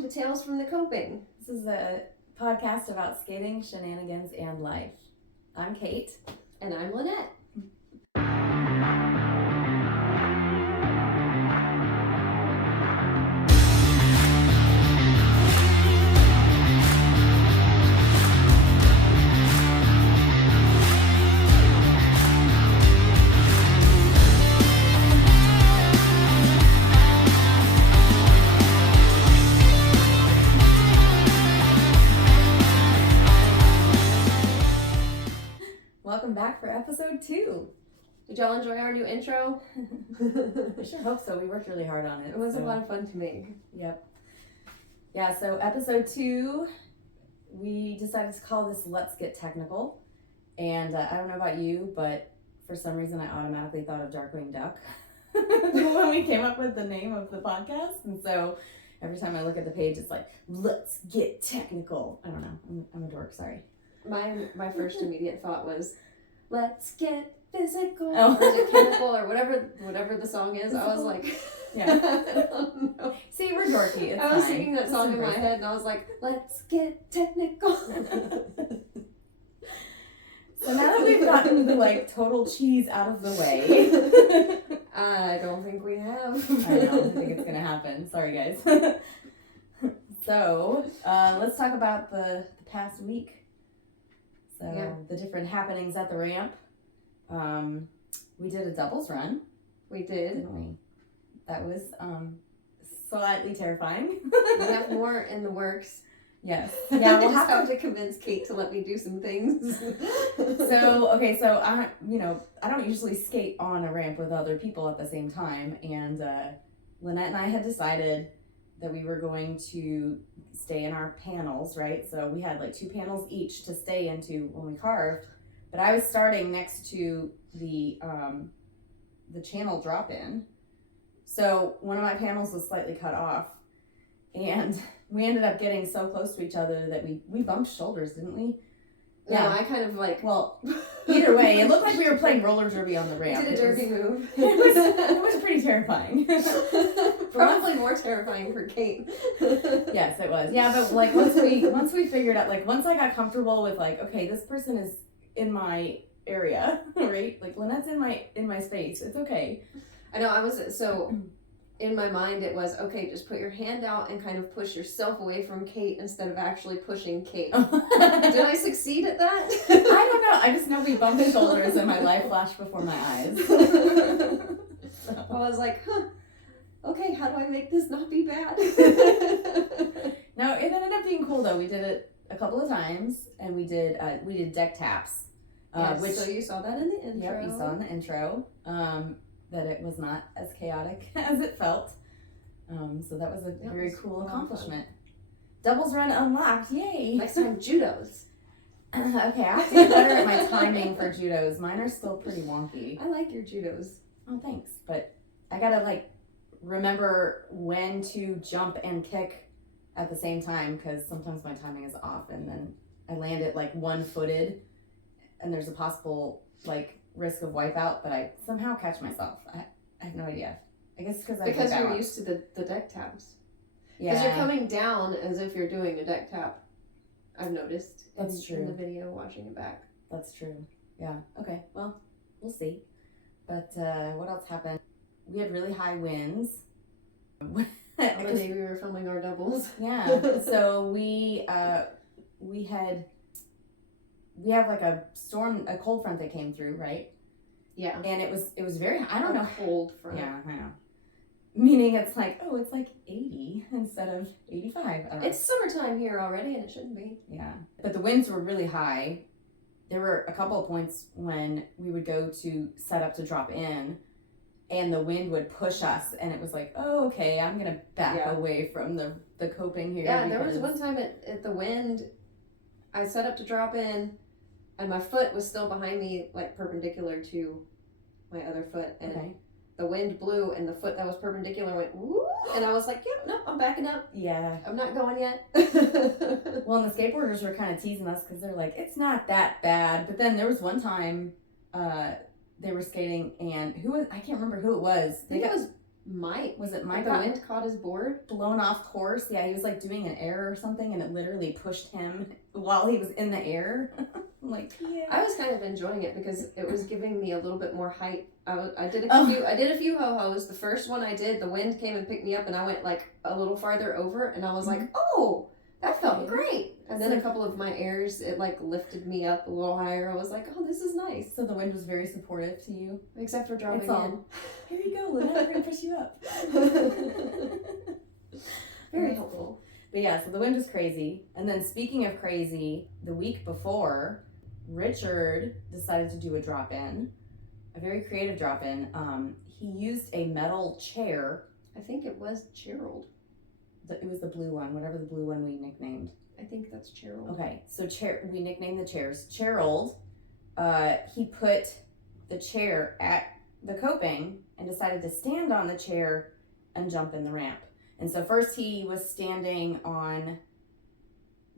welcome to Tales from the Coping. This is a podcast about skating, shenanigans, and life. I'm Kate. And I'm Leanette. Welcome back for episode 2. Did y'all enjoy our new intro? I sure hope so. We worked really hard on it. It was a lot of fun to make. Yep. Yeah, so episode 2, we decided to call this Let's Get Technical. And I don't know about you, but for some reason I automatically thought of Darkwing Duck when we came up with the name of the podcast. And so every time I look at the page, it's like, let's get technical. I don't know. I'm a dork, sorry. My first immediate thought was, let's get physical, Oh. or is it chemical, or whatever the song is. I was like, Yeah. I don't know. See, we're dorky. It's I was fine. singing that song in my head, and I was like, let's get technical. So now that we've gotten the total cheese out of the way, I don't think we have. I don't think it's gonna happen. Sorry, guys. So let's talk about the past week. So Yeah. the different happenings at the ramp. We did a doubles run, We did. didn't we? That was slightly terrifying. We have more in the works. Yes. Yeah, Yeah, we'll we'll have have to convince Kate to let me do some things. So I don't usually skate on a ramp with other people at the same time, and Leanette and I had decided that we were going to stay in our panels, right? So we had 2 panels each to stay into when we carved, but I was starting next to the channel drop-in, so one of my panels was slightly cut off, and we ended up getting so close to each other that we bumped shoulders, didn't we? Yeah, I kind of Well, either way, it looked like we were playing roller derby on the ramp. did a derby move. It was pretty terrifying. Probably more terrifying for Kate. Yes, it was. Yeah, but once we figured out, once I got comfortable with okay, this person is in my area, right? Lynette's in my space. It's okay. I know, in my mind it was, okay, just put your hand out and kind of push yourself away from Kate instead of actually pushing Kate. Did I succeed at that? I don't know. I just know we bumped shoulders and my life flashed before my eyes. I was like, okay, how do I make this not be bad? No, it ended up being cool though. We did it a couple of times, and we did deck taps. Yes, so you saw that in the intro. Yep, you saw in the intro that it was not as chaotic as it felt. So that was a very cool accomplishment. Doubles run unlocked, yay! Next time, judos. Okay, I have to get better at my timing for judos. Mine are still pretty wonky. I like your judos. Oh, thanks. But I gotta remember when to jump and kick at the same time, because sometimes my timing is off, and then I land it one-footed, and there's a possible risk of wipeout, but I somehow catch myself. I have no idea. I guess because you're used to the deck taps. Yeah. Because you're coming down as if you're doing a deck tap. I've noticed. That's true. In the video, watching it back. That's true. Yeah. Okay. Well, we'll see. But what else happened? We had really high winds. On the day we were filming our doubles. Yeah. So we have a cold front that came through, right? Yeah. And it was very, I don't know. Cold front. Yeah, I know. Meaning it's 80 instead of 85. I don't know. It's summertime here already, and it shouldn't be. Yeah. But the winds were really high. There were a couple of points when we would go to set up to drop in, and the wind would push us, and it was oh, okay, I'm going to back away from the coping here. Yeah, there was one time at the wind, I set up to drop in, and my foot was still behind me, perpendicular to my other foot, and the wind blew, and the foot that was perpendicular went, woo, and I was like, yep, nope, I'm backing up. Yeah. I'm not going yet. Well, and the skateboarders were kind of teasing us because they're like, it's not that bad. But then there was one time they were skating, and I can't remember who it was. I think it was Was it Mike? The wind caught his board? Blown off course. Yeah, he was like doing an air or something, and it literally pushed him while he was in the air. I'm like, yeah. I was kind of enjoying it because it was giving me a little bit more height. I did a few ho-hos. The first one I did, the wind came and picked me up, and I went like a little farther over, and I was like, oh, that felt great. And then a couple of my airs, it like lifted me up a little higher. I was like, oh, this is nice. So the wind was very supportive to you? Except for dropping in. Here you go, Leanette, we're going to push you up. Very helpful. But yeah, so the wind was crazy. And then speaking of crazy, the week before, Richard decided to do a drop-in, a very creative drop-in. He used a metal chair. I think it was Gerald. It was the blue one, whatever the blue one we nicknamed. I think that's Gerald. Okay, so we nicknamed the chairs. Gerald, he put the chair at the coping and decided to stand on the chair and jump in the ramp. And so first he was standing on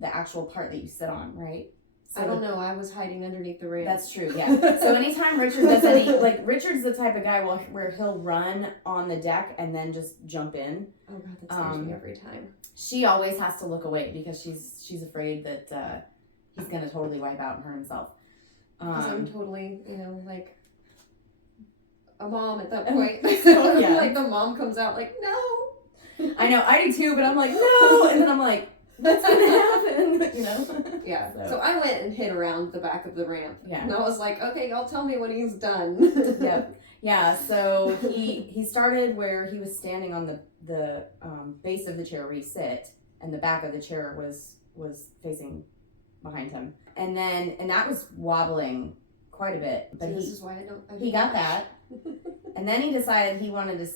the actual part that you sit on, right? So I don't know. I was hiding underneath the ramp. That's true, yeah. So anytime Richard does any, like, Richard's the type of guy where he'll run on the deck and then just jump in. Oh, God, that scares me every time. She always has to look away because she's afraid that he's going to totally wipe out and hurt himself. Because I'm totally, like a mom at that point. So, yeah. Like the mom comes out like, no. I know, I do too, but I'm like, no. And then I'm like, what's going to happen? Yeah. So I went and hid around the back of the ramp. Yeah. And I was like, okay, y'all tell me when he's done. Yep. Yeah, so he started where he was standing on the base of the chair where you sit, and the back of the chair was facing behind him. And that was wobbling quite a bit. But this is why I don't he got that. And then he decided he wanted to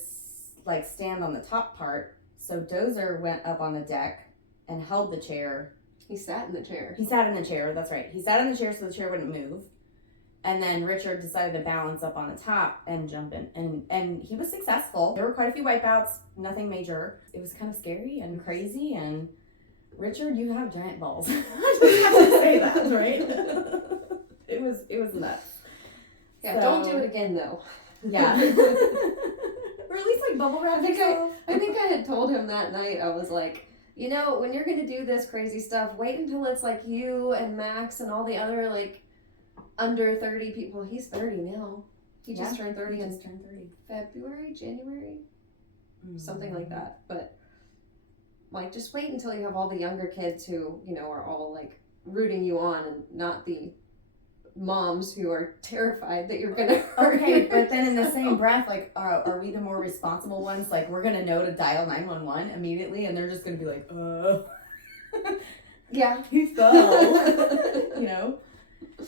like stand on the top part. So Dozer went up on the deck and held the chair. He sat in the chair. That's right. He sat in the chair so the chair wouldn't move. And then Richard decided to balance up on the top and jump in. And he was successful. There were quite a few wipeouts, nothing major. It was kind of scary and crazy. And Richard, you have giant balls. I just have to say that, right? It was nuts. Yeah, so, don't do it again though. Yeah. Or at least like bubble wrap yourself. I think I had told him that night, I was like, when you're going to do this crazy stuff, wait until it's like you and Max and all the other like under 30 people. He's 30 now. He just turned 30 in February, January, something like that. But like, just wait until you have all the younger kids who, are all like rooting you on and not the moms who are terrified that you're gonna hurt. Okay, but then in the same breath, like, are we the more responsible ones? Like, we're gonna know to dial 911 immediately, and they're just gonna be like, yeah, he fell.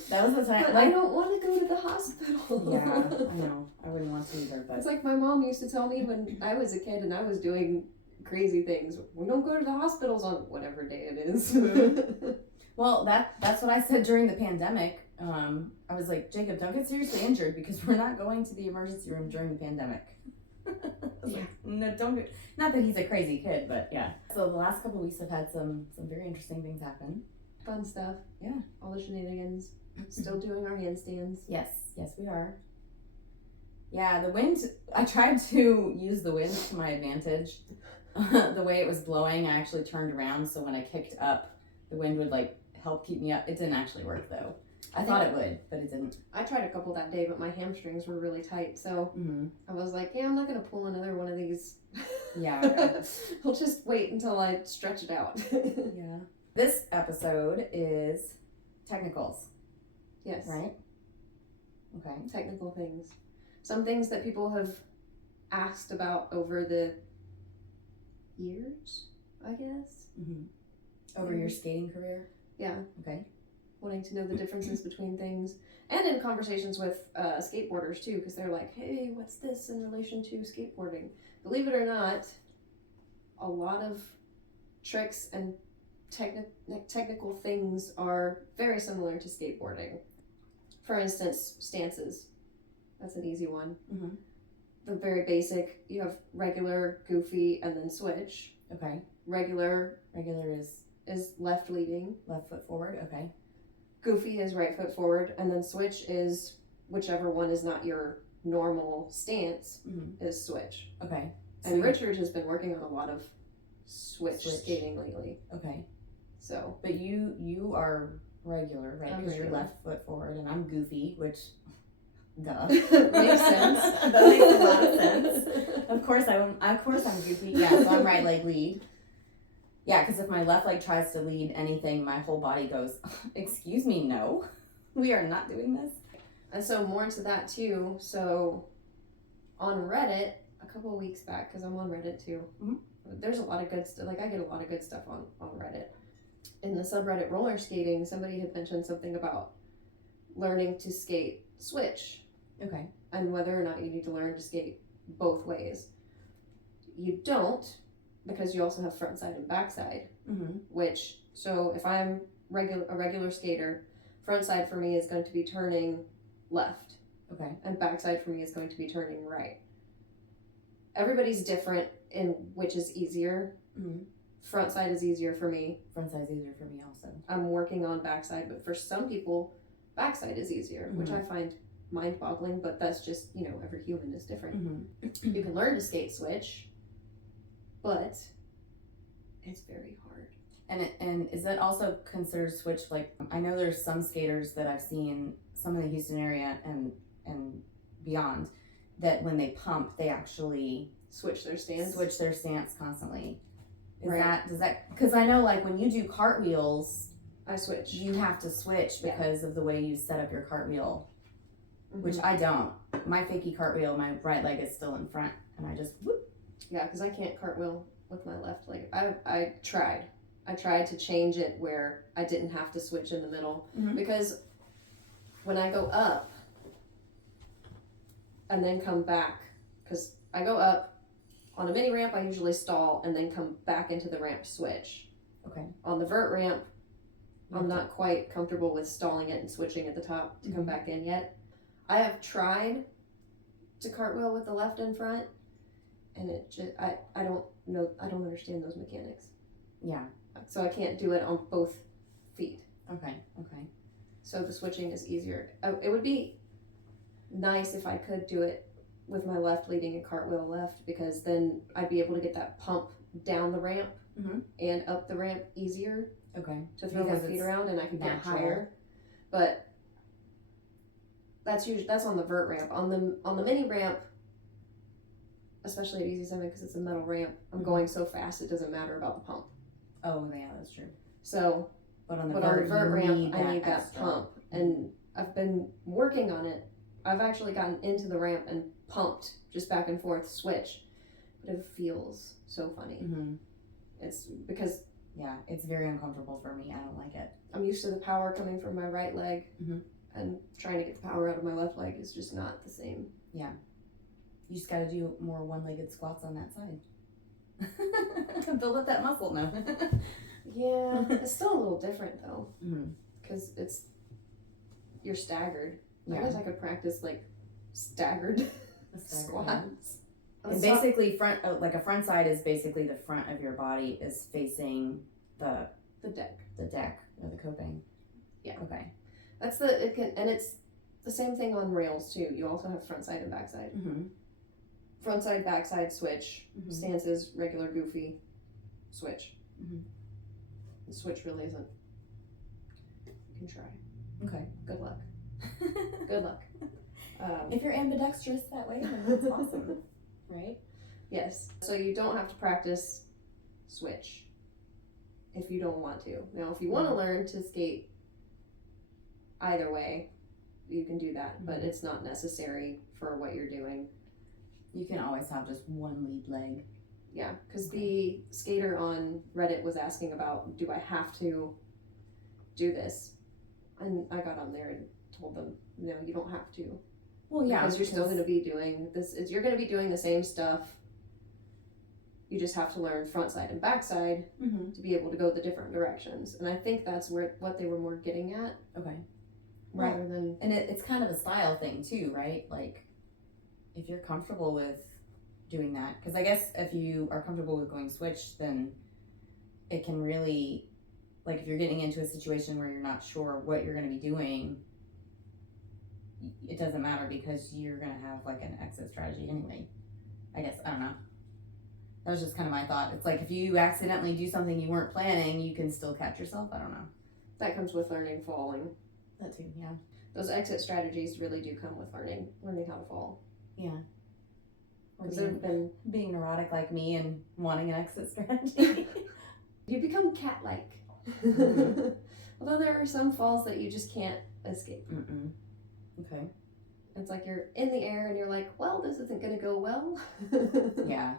That was the time. But I don't want to go to the hospital. Yeah, I know. I wouldn't want to either. But it's like my mom used to tell me when I was a kid and I was doing crazy things. We don't go to the hospitals on whatever day it is. Well, that's what I said during the pandemic. I was like, Jacob, don't get seriously injured because we're not going to the emergency room during the pandemic. Yeah. No, don't get, not that he's a crazy kid, but yeah. So the last couple of weeks have had some very interesting things happen. Fun stuff. Yeah. All the shenanigans. Still doing our handstands. Yes, we are. Yeah, the wind, I tried to use the wind to my advantage. The way it was blowing, I actually turned around so when I kicked up, the wind would like help keep me up. It didn't actually work though. I thought it would, but it didn't. I tried a couple that day, but my hamstrings were really tight, so I was like, I'm not going to pull another one of these. Yeah. I'll just wait until I stretch it out. Yeah. This episode is technicals. Yes. Right? Okay. Technical things. Some things that people have asked about over the years, I guess. Over your skating career? Yeah. Okay. Wanting to know the differences between things. And in conversations with skateboarders too, because they're like, hey, what's this in relation to skateboarding? Believe it or not, a lot of tricks and technical things are very similar to skateboarding. For instance, stances. That's an easy one. The very basic, you have regular, goofy, and then switch. Okay. Regular is left leading. left foot forward. Okay. Goofy is right foot forward, and then switch is whichever one is not your normal stance Mm-hmm. is switch. Okay. And Richard has been working on a lot of switch. Skating lately. Okay. So. But you are regular, right? Because you're left foot forward, and I'm goofy, which, duh, makes sense. That makes a lot of sense. Of course I'm goofy. Yeah, so I'm right leg lead. Yeah, because if my left leg tries to lead anything, my whole body goes, excuse me, no, we are not doing this. And so more into that too. So on Reddit, a couple of weeks back, because I'm on Reddit too, there's a lot of good stuff. Like I get a lot of good stuff on Reddit. In the subreddit roller skating, somebody had mentioned something about learning to skate switch. Okay. And whether or not you need to learn to skate both ways. You don't, because you also have frontside and backside. Mm-hmm. Which, so if I'm a regular skater, frontside for me is going to be turning left. Okay. And backside for me is going to be turning right. Everybody's different in which is easier. Mm-hmm. Frontside is easier for me. Frontside's easier for me also. I'm working on backside, but for some people, backside is easier, which I find mind-boggling, but that's just, every human is different. Mm-hmm. You can learn to skate switch, but it's very hard. And is that also considered switch? Like, I know there's some skaters that I've seen, some in the Houston area and beyond, that when they pump, they actually switch their stance constantly. Does that, because I know like when you do cartwheels, I switch. You have to switch because of the way you set up your cartwheel, which Mm-hmm. I don't. My fakie cartwheel, my right leg is still in front, and I just whoop. Yeah, because I can't cartwheel with my left leg. I tried. I tried to change it where I didn't have to switch in the middle, because when I go up and then come back, because I go up on a mini ramp, I usually stall and then come back into the ramp switch. Okay. On the vert ramp, I'm not quite comfortable with stalling it and switching at the top to come back in yet. I have tried to cartwheel with the left in front, and it just I don't know, I don't understand those mechanics. Yeah. So I can't do it on both feet. Okay. So the switching is easier. It would be nice if I could do it with my left leading a cartwheel left, because then I'd be able to get that pump down the ramp and up the ramp easier. Okay. To throw my feet around, and I could get higher. But that's on the vert ramp. On the mini ramp, especially at Easy Summit, because it's a metal ramp, I'm going so fast it doesn't matter about the pump. Oh yeah, that's true. So, but on the vert ramp, I need that pump, and I've been working on it. I've actually gotten into the ramp and pumped just back and forth switch, but it feels so funny. It's because it's very uncomfortable for me. I don't like it. I'm used to the power coming from my right leg, and trying to get the power out of my left leg is just not the same. Yeah, you just got to do more one-legged squats on that side. Build up that muscle now. Yeah, it's still a little different though, because you're staggered. I guess I could practice like staggered squats. And basically, like a front side is basically the front of your body is facing the deck, or the coping. Yeah. Okay. That's and it's the same thing on rails too. You also have front side and back side. Front side, back side, switch. Stances, regular, goofy, switch. The switch really isn't. You can try. Okay. Good luck. Good luck. If you're ambidextrous that way, then that's awesome. Right? Yes. So you don't have to practice switch if you don't want to. Now, if you want to learn to skate either way, you can do that, but it's not necessary for what you're doing. You can always have just one lead leg. Yeah, because the skater on Reddit was asking about, do I have to do this? And I got on there and told them, no, you don't have to. Well, yeah, because you're still going to be doing this. You're going to be doing the same stuff. You just have to learn front side and back side to be able to go the different directions. And I think that's what they were more getting at. Okay. Rather than... And it's kind of a style thing too, right? Like, if you're comfortable with doing that, because I guess if you are comfortable with going switch, then it can really, like if you're getting into a situation where you're not sure what you're going to be doing, it doesn't matter because you're going to have like an exit strategy anyway. I guess, I don't know. That was just kind of my thought. It's like if you accidentally do something you weren't planning, you can still catch yourself. I don't know. That comes with learning falling. That too, yeah. Those exit strategies really do come with learning how to fall. Yeah. Because they've been being neurotic like me and wanting an exit strategy. You become cat-like. Mm-hmm. Although there are some falls that you just can't escape. Mm-mm. Okay. It's like you're in the air and you're like, well, this isn't going to go well. Yeah.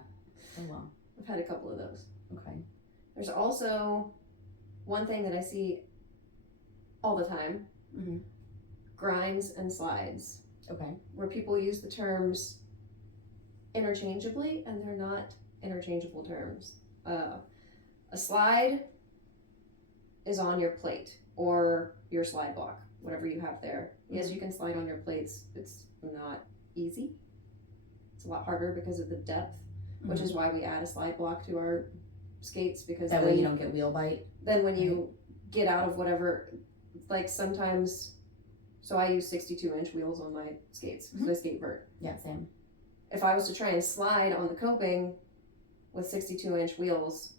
Oh well. I've had a couple of those. Okay. There's also one thing that I see all the time. Mm-hmm. Grinds and slides. Okay. Where people use the terms interchangeably, and they're not interchangeable terms. A slide is on your plate or your slide block, whatever you have there. Yes, you can slide on your plates. It's not easy. It's a lot harder because of the depth, which is why we add a slide block to our skates, because that way you don't get wheel bite. Then when you get out of whatever, like sometimes, so I use 62-inch wheels on my skates because I skate vert. Yeah, same. If I was to try and slide on the coping with 62-inch wheels,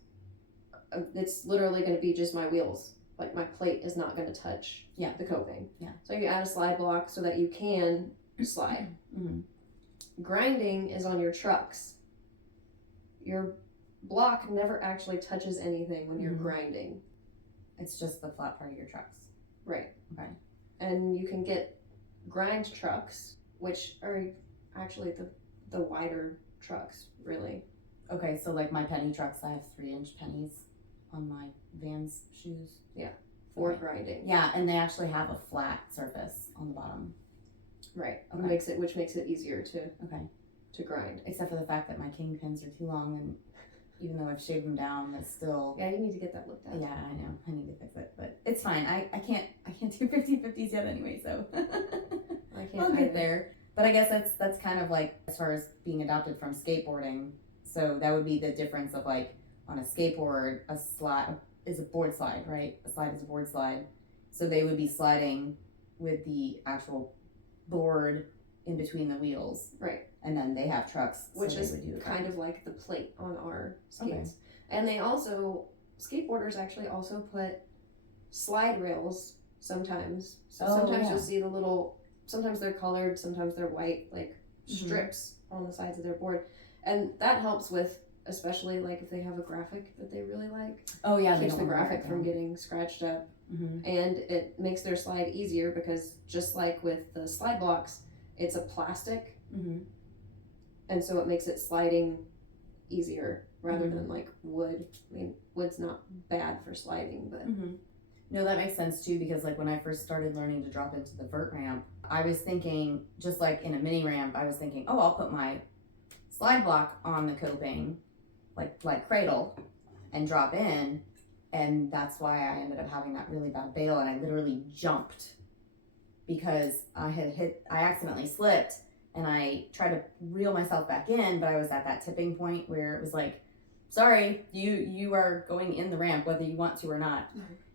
it's literally going to be just my wheels. Like my plate is not going to touch the coping. Yeah. So you add a slide block so that you can slide. Mm-hmm. Grinding is on your trucks. Your block never actually touches anything when you're grinding. It's just the flat part of your trucks. Right. Okay. And you can get grind trucks, which are actually the wider trucks, really. Okay, so like my penny trucks, I have 3-inch pennies on my Vans shoes. Yeah, for grinding. Yeah, and they actually have a flat surface on the bottom. Right. Okay. Which makes it easier to grind. Except for the fact that my kingpins are too long, and even though I've shaved them down, it's still... Yeah, you need to get that looked at. Yeah, I know. I need to fix it, but it's fine. I can't do 50/50s yet anyway, so I'll get there. But I guess that's kind of like as far as being adopted from skateboarding. So that would be the difference of like on a skateboard, a slide is a board slide, right? A slide is a board slide. So they would be sliding with the actual board in between the wheels. Right. And then they have trucks. Which so is would do kind of like the plate on our skates. Okay. And they also, skateboarders actually also put slide rails sometimes. So sometimes you'll see the little, sometimes they're colored, sometimes they're white, like strips on the sides of their board. And that helps with, especially like if they have a graphic that they really like. Oh yeah. Keeps the graphic from getting scratched up. Mm-hmm. And it makes their slide easier because just like with the slide blocks, it's a plastic. Mm-hmm. And so it makes it sliding easier rather than like wood. I mean, wood's not bad for sliding, but... No, that makes sense too, because like when I first started learning to drop into the vert ramp, I was thinking, just like in a mini ramp, I was thinking, oh, I'll put my slide block on the coping, like cradle, and drop in. And that's why I ended up having that really bad bail, and I literally jumped because I accidentally slipped, and I tried to reel myself back in, but I was at that tipping point where it was like, sorry, you are going in the ramp whether you want to or not.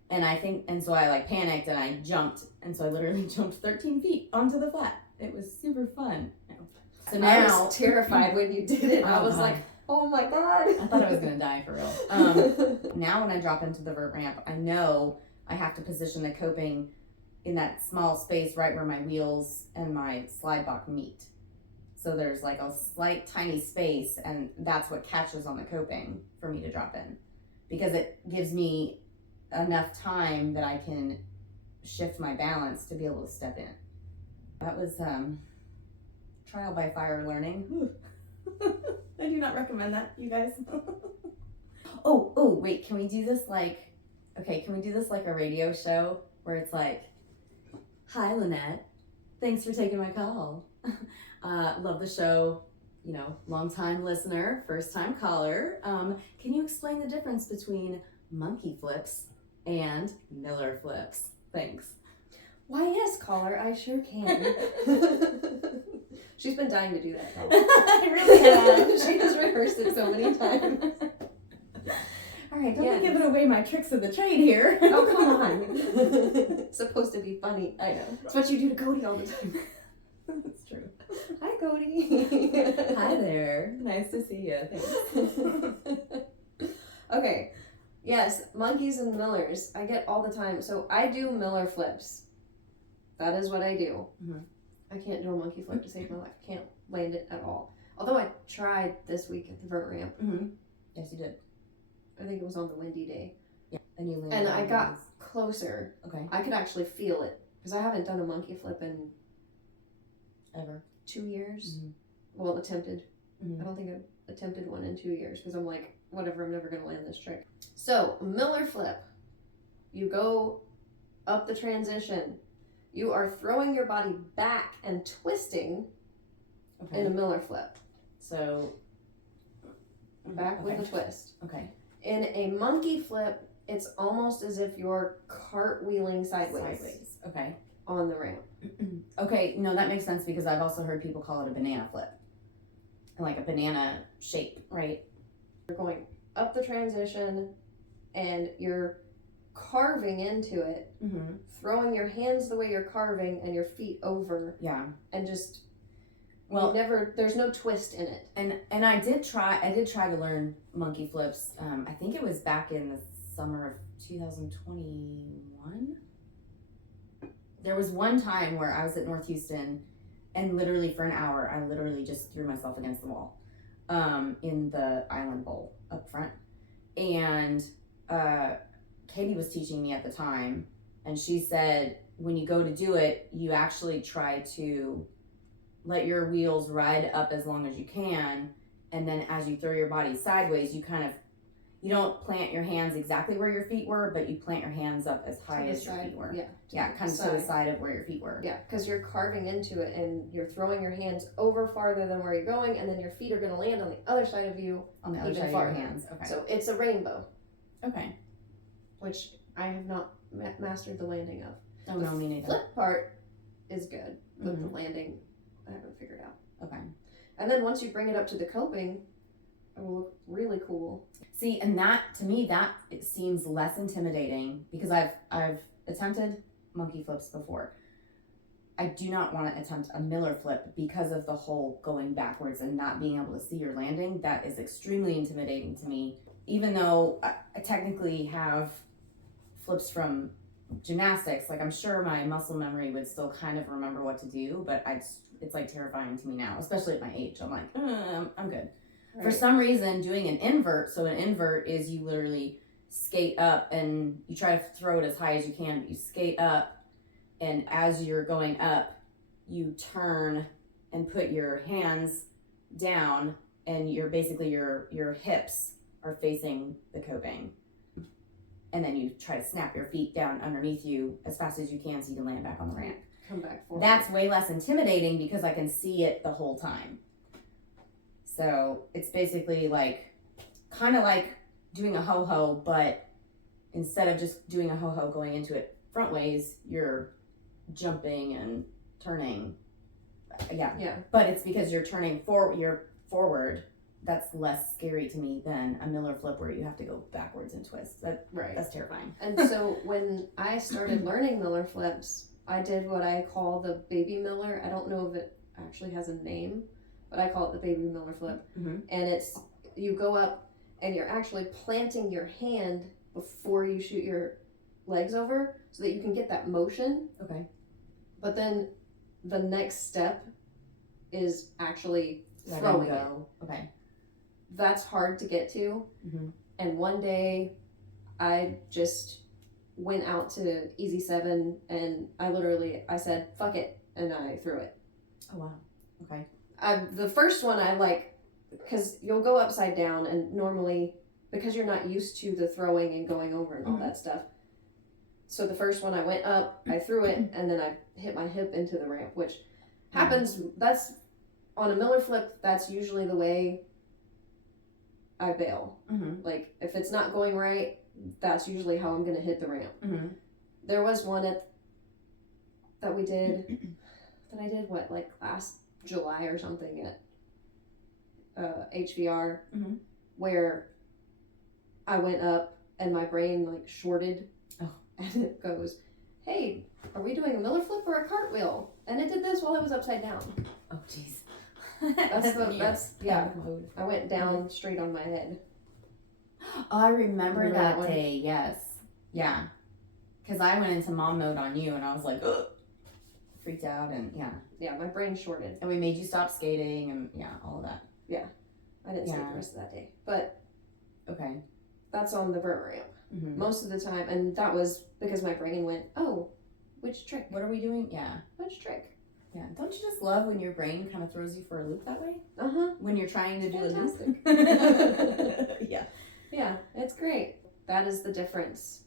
And so I like panicked and I jumped, and so I literally jumped 13 feet onto the flat. It was super fun. So now I was terrified when you did it. I was like, oh my God. I thought I was gonna die for real. Now when I drop into the vert ramp, I know I have to position the coping in that small space right where my wheels and my slide block meet. So there's like a slight tiny space, and that's what catches on the coping for me to drop in, because it gives me enough time that I can shift my balance to be able to step in. That was trial by fire learning. I do not recommend that, you guys. oh, wait, can we do this like a radio show where it's like, hi, Leanette, thanks for taking my call. Love the show, long time listener, first time caller. Can you explain the difference between monkey flips and Miller flips? Thanks. Why, yes, caller, I sure can. She's been dying to do that. I really have. She has rehearsed it so many times. All right, don't be giving away my tricks of the trade here. Oh, come on. It's supposed to be funny. I know. It's what you do to Cody all the time. Cody. Hi there. Nice to see you. Thanks. Okay. Yes, monkeys and millers. I get all the time. So I do miller flips. That is what I do. Mm-hmm. I can't do a monkey flip to save my life. I can't land it at all. Although I tried this week at the vert ramp. Mm-hmm. Yes, you did. I think it was on the windy day. Yeah. And you landed. And I got closer. Okay. I could actually feel it. Because I haven't done a monkey flip in... Ever. 2 years. Mm-hmm. Well, attempted. Mm-hmm. I don't think I've attempted one in 2 years. Because I'm like, whatever, I'm never going to land this trick. So, miller flip. You go up the transition. You are throwing your body back and twisting in a miller flip. So, back with a twist. Okay. In a monkey flip, it's almost as if you're cartwheeling sideways. Okay. On the ramp. Okay, no, that makes sense because I've also heard people call it a banana flip. Like a banana shape, right? You're going up the transition and you're carving into it, throwing your hands the way you're carving and your feet over. Yeah. And just there's no twist in it. And I did try to learn monkey flips. I think it was back in the summer of 2021. There was one time where I was at North Houston and literally for an hour I literally just threw myself against the wall in the island bowl up front. And Katie was teaching me at the time, and she said when you go to do it, you actually try to let your wheels ride up as long as you can, and then as you throw your body sideways, you don't plant your hands exactly where your feet were, but you plant your hands up as high as your feet were. Yeah, kind of to the side of where your feet were. Yeah, because you're carving into it and you're throwing your hands over farther than where you're going, and then your feet are going to land on the other side of you. On the other side farther. Of your hands. Okay. So it's a rainbow. Okay. Which I have not mastered the landing of. Oh, no, me neither. The flip part is good, but the landing I haven't figured out. Okay. And then once you bring it up to the coping, it will look really cool. See, and that to me it seems less intimidating because I've attempted monkey flips before. I do not want to attempt a miller flip because of the whole going backwards and not being able to see your landing. That is extremely intimidating to me. Even though I technically have flips from gymnastics, like I'm sure my muscle memory would still kind of remember what to do, but it's like terrifying to me now, especially at my age. I'm like, I'm good. Right. For some reason, doing an invert, so an invert is you literally skate up and you try to throw it as high as you can, but you skate up, and as you're going up, you turn and put your hands down, and you're basically your hips are facing the coping. And then you try to snap your feet down underneath you as fast as you can so you can land back on the ramp. Come back forward. That's way less intimidating because I can see it the whole time. So it's basically like, kind of like doing a ho-ho, but instead of just doing a ho-ho going into it front ways, you're jumping and turning. Yeah. But it's because you're turning forward. That's less scary to me than a miller flip where you have to go backwards and twist. That's terrifying. And so when I started learning miller flips, I did what I call the baby miller. I don't know if it actually has a name, but I call it the baby miller flip. And it's, you go up and you're actually planting your hand before you shoot your legs over so that you can get that motion. Okay. But then the next step is actually throwing it. Okay. That's hard to get to. And one day I just went out to Easy 7 and I said, fuck it. And I threw it. Oh, wow. Okay. The first one I like, because you'll go upside down and normally, because you're not used to the throwing and going over and all that stuff. So the first one I went up, I threw it, and then I hit my hip into the ramp, which happens, that's, on a miller flip, that's usually the way I bail. Like, if it's not going right, that's usually how I'm going to hit the ramp. There was one that I did last July or something at HVR, where I went up and my brain shorted, and it goes, hey, are we doing a miller flip or a cartwheel? And it did this while I was upside down. Oh, jeez. That's yeah. Mode. I went down straight on my head. Oh, I remember that one? day. Yes. Yeah. Because I went into mom mode on you, and I was like, ugh, freaked out, and yeah. Yeah, my brain shorted. And we made you stop skating, and yeah, all of that. Yeah, I didn't skate the rest of that day, but okay, that's on the vert ramp most of the time, and that was because my brain went, oh, which trick? What are we doing? Yeah, which trick? Yeah, don't you just love when your brain kind of throws you for a loop that way? When you're trying to do a loop. Yeah, it's great. That is the difference.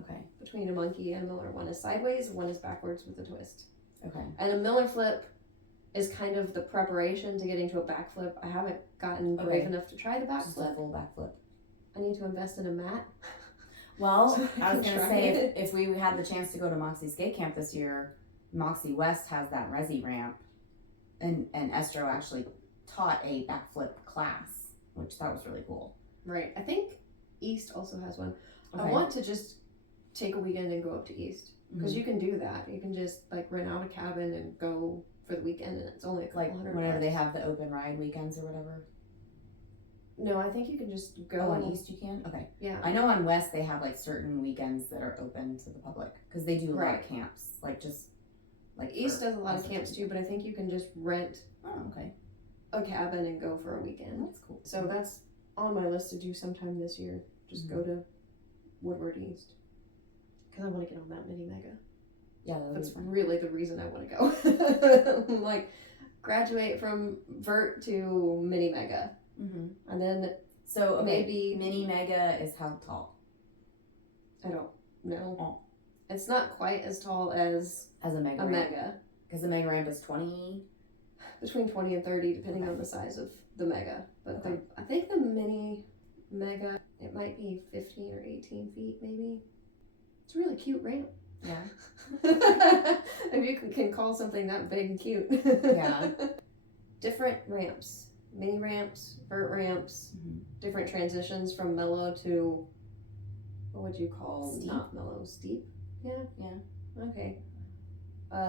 Okay. Between a monkey and a Miller. One is sideways, one is backwards with a twist. Okay. And a Miller flip is kind of the preparation to getting to a backflip. I haven't gotten brave enough to try the backflip. Full backflip. I need to invest in a mat. Well, so I was going to say, if we had the chance to go to Moxie Skate Camp this year, Moxie West has that resi ramp, and Estro actually taught a backflip class, which that was really cool. Right. I think East also has one. Okay. I want to just take a weekend and go up to East, because you can do that. You can just like rent out a cabin and go for the weekend, and it's only a couple $100. Whenever they have the open ride weekends or whatever. No, I think you can just go. Oh, on East you can? Okay. Yeah. I know on West they have like certain weekends that are open to the public, because they do a lot of camps, like East does a lot of camps too, but I think you can just rent a cabin and go for a weekend. That's cool. So that's on my list to do sometime this year. Just go to Woodward East, because I want to get on that mini mega. Yeah, that's really the reason I want to go. Like, graduate from vert to mini mega, and then maybe mini mega is how tall? I don't know. Oh. It's not quite as tall as a mega. Mega, because the mega ramp is 20. Between 20 and 30, depending on the size of the mega. But I think the mini mega, it might be 15 or 18 feet, maybe. It's a really cute ramp. Yeah. If you can call something that big and cute. Yeah. Different ramps. Mini ramps, vert ramps, different transitions from mellow to, what would you call steep? Not mellow, steep? Yeah. Okay.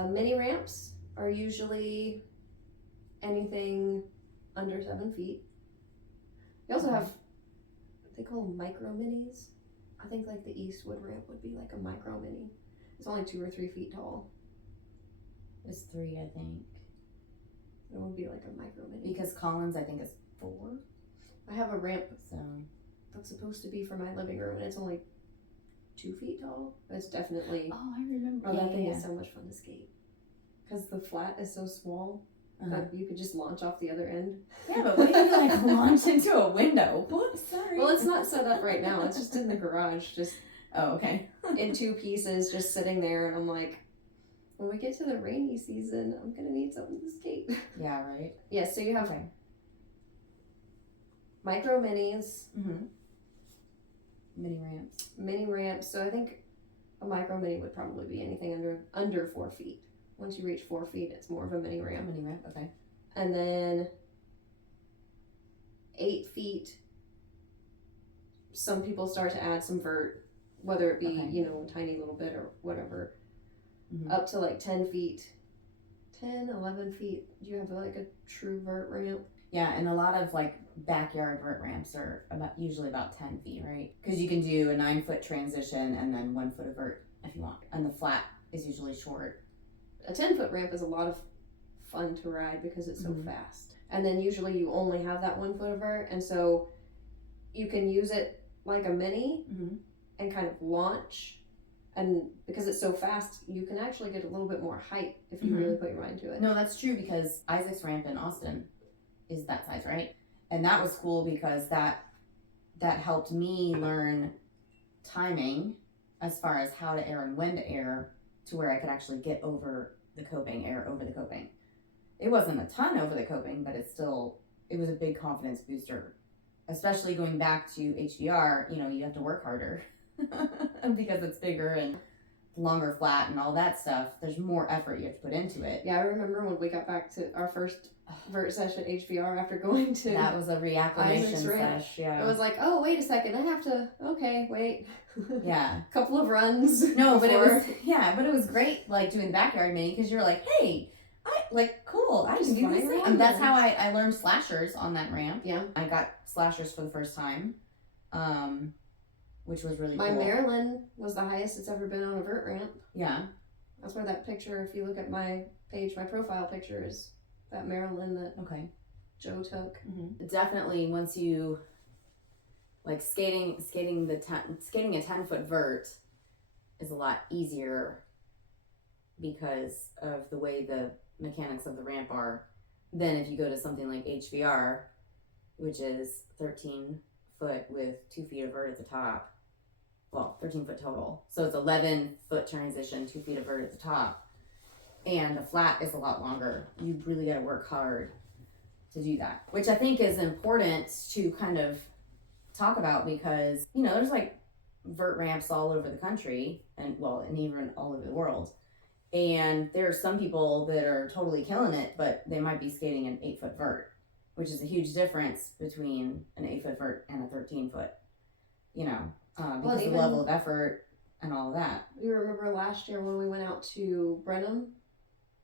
Mini ramps are usually anything under 7 feet. They also have, they call them micro minis. I think like the Eastwood ramp would be like a micro mini. It's only 2 or 3 feet tall. It's 3, I think. It would be like a micro mini. Because Collins, I think, is 4. I have a ramp so that's supposed to be for my living room, and it's only 2 feet tall. But it's definitely. Oh, I remember. Oh, that thing is so much fun to skate. Because the flat is so small that you could just launch off the other end. Yeah, but what if you like launch into a window? Whoops, sorry. Well, it's not set up right now. It's just in the garage, just. Oh, okay. In 2 pieces, just sitting there, and I'm like, when we get to the rainy season, I'm gonna need something to skate. Yeah, right. Yeah, so you have micro minis, mini ramps. So I think a micro mini would probably be anything under 4 feet. Once you reach 4 feet, it's more of a mini ramp. Okay. And then 8 feet. Some people start to add some vert, whether it be a tiny little bit or whatever. Up to like 10 feet, 10, 11 feet. You have like a true vert ramp. Yeah, and a lot of like backyard vert ramps are usually about 10 feet, right? Because you can do a 9-foot transition and then 1 foot of vert if you want. And the flat is usually short. A 10-foot ramp is a lot of fun to ride because it's so fast. And then usually you only have that 1 foot of vert, and so you can use it like a mini and kind of launch. And because it's so fast, you can actually get a little bit more height if you really put your mind to it. No, that's true, because Isaac's ramp in Austin is that size, right? And that was cool because that helped me learn timing as far as how to air and when to air, to where I could actually get over the coping, air over the coping. It wasn't a ton over the coping, but it was a big confidence booster. Especially going back to HDR, you have to work harder. Because it's bigger and longer flat and all that stuff. There's more effort you have to put into it. Yeah, I remember when we got back to our first vert session at HBR after going to that was a reacclimation session. Yeah, it was like, oh, wait a second, I have to. Okay, wait. Yeah, couple of runs. No, but it was great, like doing backyard mini, because you're like, hey, Cool. I Just can do flying this. around And that's there. how I learned slashers on that ramp. Yeah. I got slashers for the first time, which was really My cool. Maryland was the highest it's ever been on a vert ramp. Yeah. That's where that picture, if you look at my page, my profile picture is that Maryland that Okay. Joe took. Mm-hmm. Definitely, once you like skating a 10-foot vert is a lot easier because of the way the mechanics of the ramp are than if you go to something like HVR, which is 13 foot with 2 feet of vert at the top. Well, 13 foot total. So it's 11 foot transition, 2 feet of vert at the top. And the flat is a lot longer. You really got to work hard to do that, which I think is important to kind of talk about because, you know, there's like vert ramps all over the country and even all over the world. And there are some people that are totally killing it, but they might be skating an 8-foot vert, which is a huge difference between an 8-foot vert and a 13-foot, you know, because of the level of effort and all of that. You remember last year when we went out to Brenham?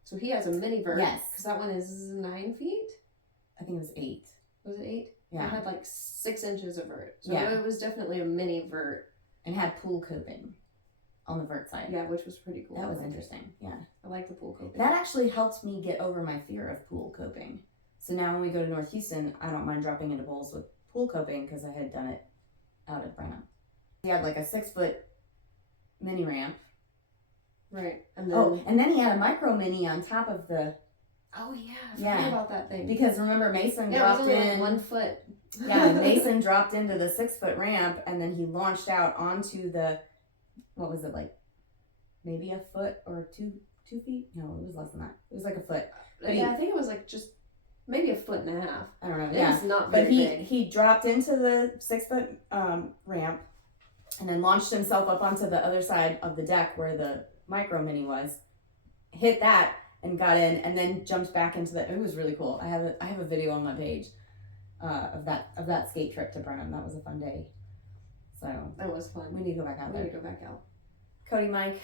So he has a mini vert. Yes. Because that one is 9 feet? I think it was 8. Was it 8? Yeah. It had like 6 inches of vert. So yeah. It was definitely a mini vert. And had pool coping on the vert side. Yeah, which was pretty cool. That was interesting. Yeah. I like the pool coping. That actually helped me get over my fear of pool coping. So now when we go to North Houston, I don't mind dropping into bowls with pool coping because I had done it out at Brenham. He had like a 6-foot mini ramp. Right. And then and then he had a micro mini on top of the. Oh yeah, I forgot about that thing. Because remember Mason dropped it was only in like 1 foot. Yeah, Mason dropped into the 6-foot ramp and then he launched out onto the, what was it, like maybe a foot or 2 feet? No, it was less than that. It was like a foot. But I think it was like just maybe a foot and a half. I don't know. It was not very big. He dropped into the 6-foot ramp and then launched himself up onto the other side of the deck where the micro mini was, hit that and got in and then jumped back into the. It was really cool. I have a video on my page of that skate trip to Brenham. That was a fun day. So that was fun. We need to go back out there. We need to go back out. Cody, Mike,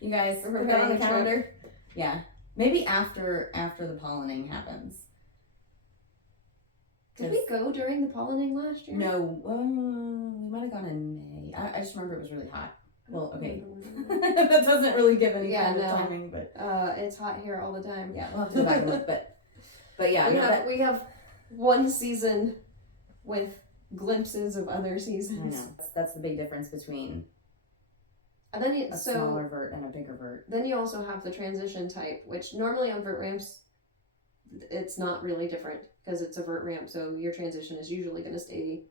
you guys We're put that on the planning a trip. calendar. Yeah, maybe after the pollinating happens. Did we go during the pollinating last year? No, we might have gone in May. I just remember it was really hot. Well, okay, Mm-hmm. that doesn't really give any kind of timing, but it's hot here all the time. yeah, we'll have to go back and look. But yeah, we have one season with glimpses of other seasons. I know that's the big difference between and then smaller vert and a bigger vert. Then you also have the transition type, which normally on vert ramps, it's not really different because it's a vert ramp, so your transition is usually going to stay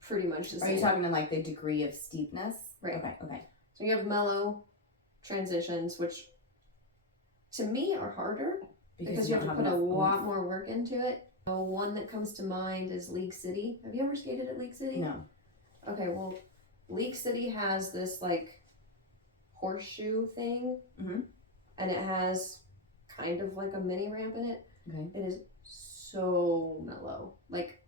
pretty much the same. Are you talking in like the degree of steepness? Right. Okay. So you have mellow transitions, which to me are harder because you have to put a lot more work into it. One that comes to mind is League City. Have you ever skated at League City? No. Okay, well, League City has this like horseshoe thing, and it has kind of like a mini ramp in it. Okay. It is so mellow, like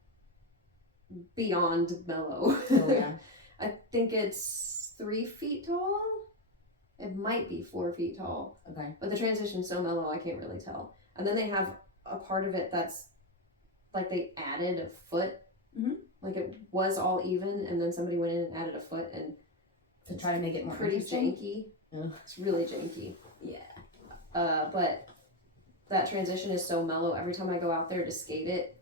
beyond mellow. Oh yeah. I think it's 3 feet tall. It might be 4 feet tall. Okay. But the transition's so mellow, I can't really tell. And then they have a part of it that's like they added a foot. Like it was all even, and then somebody went in and added a foot, and to try to make it more pretty janky. Ugh. It's really janky. Yeah. But that transition is so mellow. Every time I go out there to skate it,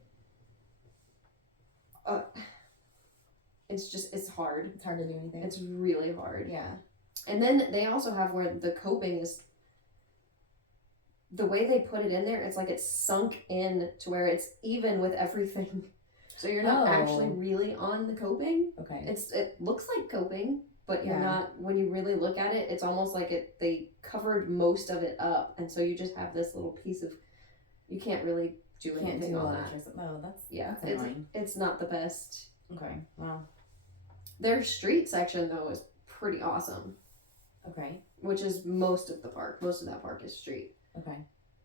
it's hard. It's hard to do anything. It's really hard. Yeah. And then they also have where the coping is, the way they put it in there, it's like it's sunk in to where it's even with everything. So you're not actually really on the coping. Okay. It looks like coping, but you're not, when you really look at it, it's almost like they covered most of it up. And so you just have this little piece of, you can't really do anything on that. Oh, that's annoying. It's not the best. Okay. Wow. Their street section though is pretty awesome. Okay. Which is most of the park. Most of that park is street. Okay.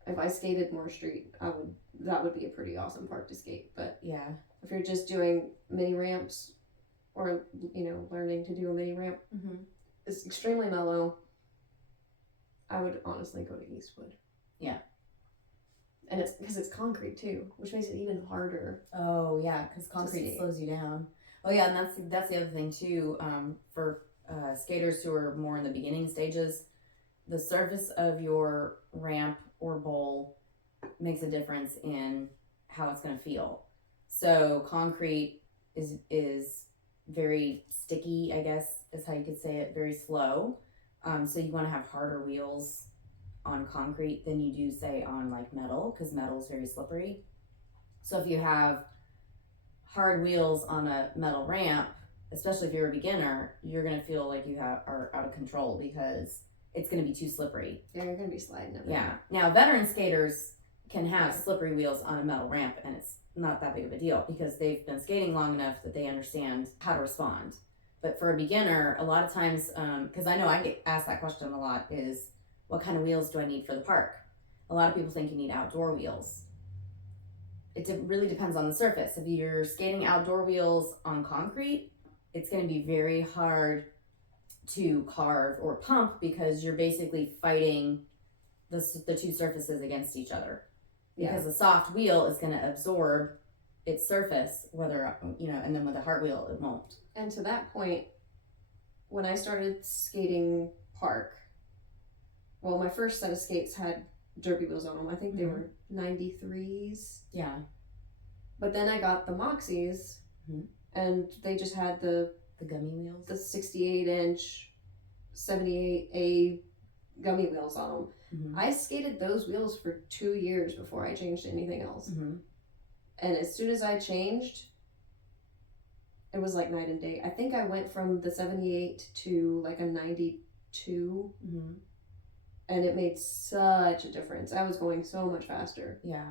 If I skated more street, that would be a pretty awesome park to skate. But yeah, if you're just doing mini ramps or, learning to do a mini ramp, it's extremely mellow. I would honestly go to Eastwood. Yeah. And it's because it's concrete too, which makes it even harder. Oh yeah, because concrete slows you down. Oh yeah, and that's the other thing too. For skaters who are more in the beginning stages, the surface of your ramp or bowl makes a difference in how it's going to feel. So concrete is very sticky, I guess is how you could say it, very slow. So you want to have harder wheels on concrete than you do say on like metal, because metal is very slippery. So if you have hard wheels on a metal ramp, especially if you're a beginner, you're going to feel like you are out of control because it's going to be too slippery. Yeah, you're going to be sliding everywhere. Yeah. Now veteran skaters can have slippery wheels on a metal ramp, and it's not that big of a deal because they've been skating long enough that they understand how to respond. But for a beginner, a lot of times, because I know I get asked that question a lot, is what kind of wheels do I need for the park? A lot of people think you need outdoor wheels. It really depends on the surface. If you're skating outdoor wheels on concrete, it's going to be very hard to carve or pump because you're basically fighting the two surfaces against each other. Because a soft wheel is going to absorb its surface, whether, and then with a hard wheel, it won't. And to that point, when I started skating park, well, my first set of skates had derby wheels on them. I think they were 93s. Yeah. But then I got the Moxies, and they just had the gummy wheels, the 68-inch 78A gummy wheels on them. I skated those wheels for 2 years before I changed anything else. And as soon as I changed, it was like night and day. I think I went from the 78 to like a 92. And it made such a difference. I was going so much faster. Yeah.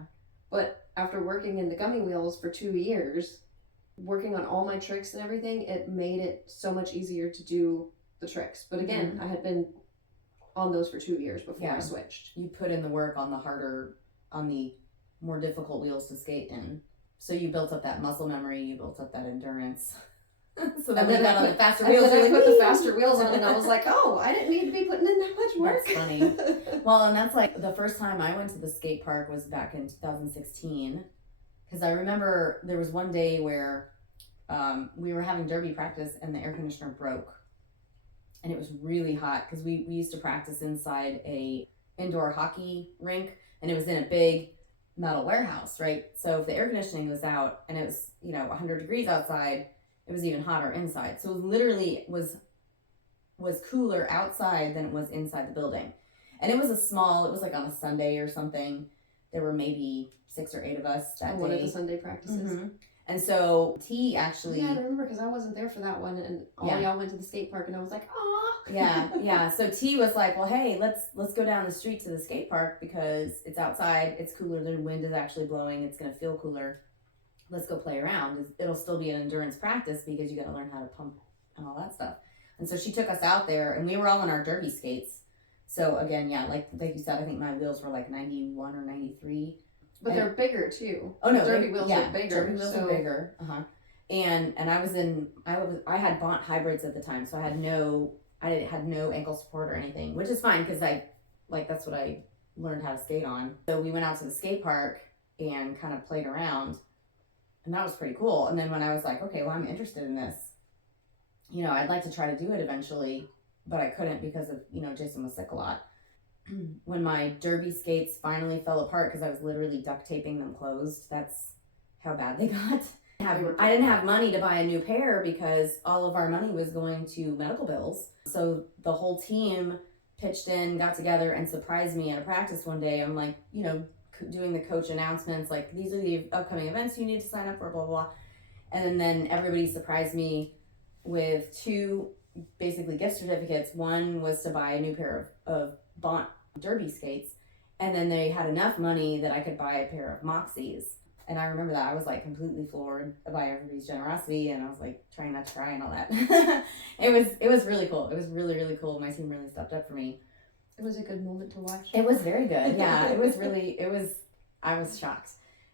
But after working in the gummy wheels for 2 years, working on all my tricks and everything, it made it so much easier to do the tricks. But again, I had been on those for 2 years before I switched. You put in the work on the more difficult wheels to skate in. So you built up that muscle memory, you built up that endurance. So then we got on the faster wheels. And then I put the faster wheels on and I was like, oh, I didn't need to be putting in that much work. That's funny. Well, and that's like the first time I went to the skate park was back in 2016. Because I remember there was one day where we were having derby practice and the air conditioner broke. And it was really hot because we used to practice inside a indoor hockey rink, and it was in a big metal warehouse, right? So if the air conditioning was out and it was 100 degrees outside, it was even hotter inside. So it literally was cooler outside than it was inside the building. And it was it was like on a Sunday or something. There were maybe 6 or 8 of us that day. One of the Sunday practices. And so T actually... Yeah, I remember because I wasn't there for that one, and all y'all went to the skate park, and I was like, "Aw." Yeah. So T was like, well, hey, let's go down the street to the skate park because it's outside, it's cooler, the wind is actually blowing, it's going to feel cooler. Let's go play around. It'll still be an endurance practice because you got to learn how to pump and all that stuff. And so she took us out there, and we were all in our derby skates. So again, like you said, I think my wheels were like 91 or 93. But they're bigger too. Oh no, derby wheels are bigger. Derby wheels are bigger. And I had Bont hybrids at the time, so I had no ankle support or anything, which is fine because that's what I learned how to skate on. So we went out to the skate park and kind of played around, and that was pretty cool. And then when I was like, okay, well, I'm interested in this, I'd like to try to do it eventually, but I couldn't because of Jason was sick a lot. When my derby skates finally fell apart because I was literally duct taping them closed, that's how bad they got. I didn't have money to buy a new pair because all of our money was going to medical bills. So the whole team pitched in, got together, and surprised me at a practice one day. I'm like, doing the coach announcements, like, these are the upcoming events you need to sign up for, blah, blah, blah. And then everybody surprised me with 2 basically gift certificates. One was to buy a new pair of Bont derby skates, and then they had enough money that I could buy a pair of Moxies. And I remember that I was like completely floored by everybody's generosity, and I was like trying not to cry and all that. It was really cool. It was really, really cool. My team really stepped up for me. It was a good moment to watch. It was very good. Yeah, I was shocked.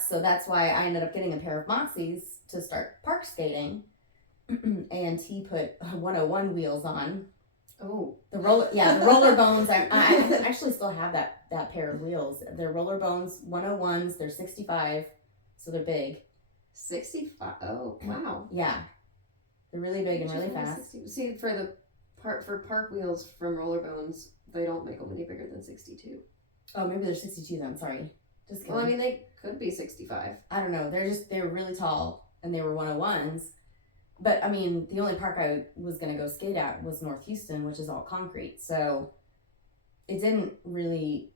So that's why I ended up getting a pair of Moxies to start park skating. And T put 101 wheels on. Oh. The roller bones. I actually still have that pair of wheels. They're roller bones 101s. They're 65, so they're big. 65. Oh, wow. Yeah, they're really big and really fast. 60. See, for park wheels from Rollerbones, they don't make them any bigger than 62. Oh, maybe they're 62 then. Sorry. Just kidding. Well, I mean, they could be 65. I don't know. They're really tall, and they were 101s. But I mean, the only park I was gonna go skate at was North Houston, which is all concrete. So it didn't really,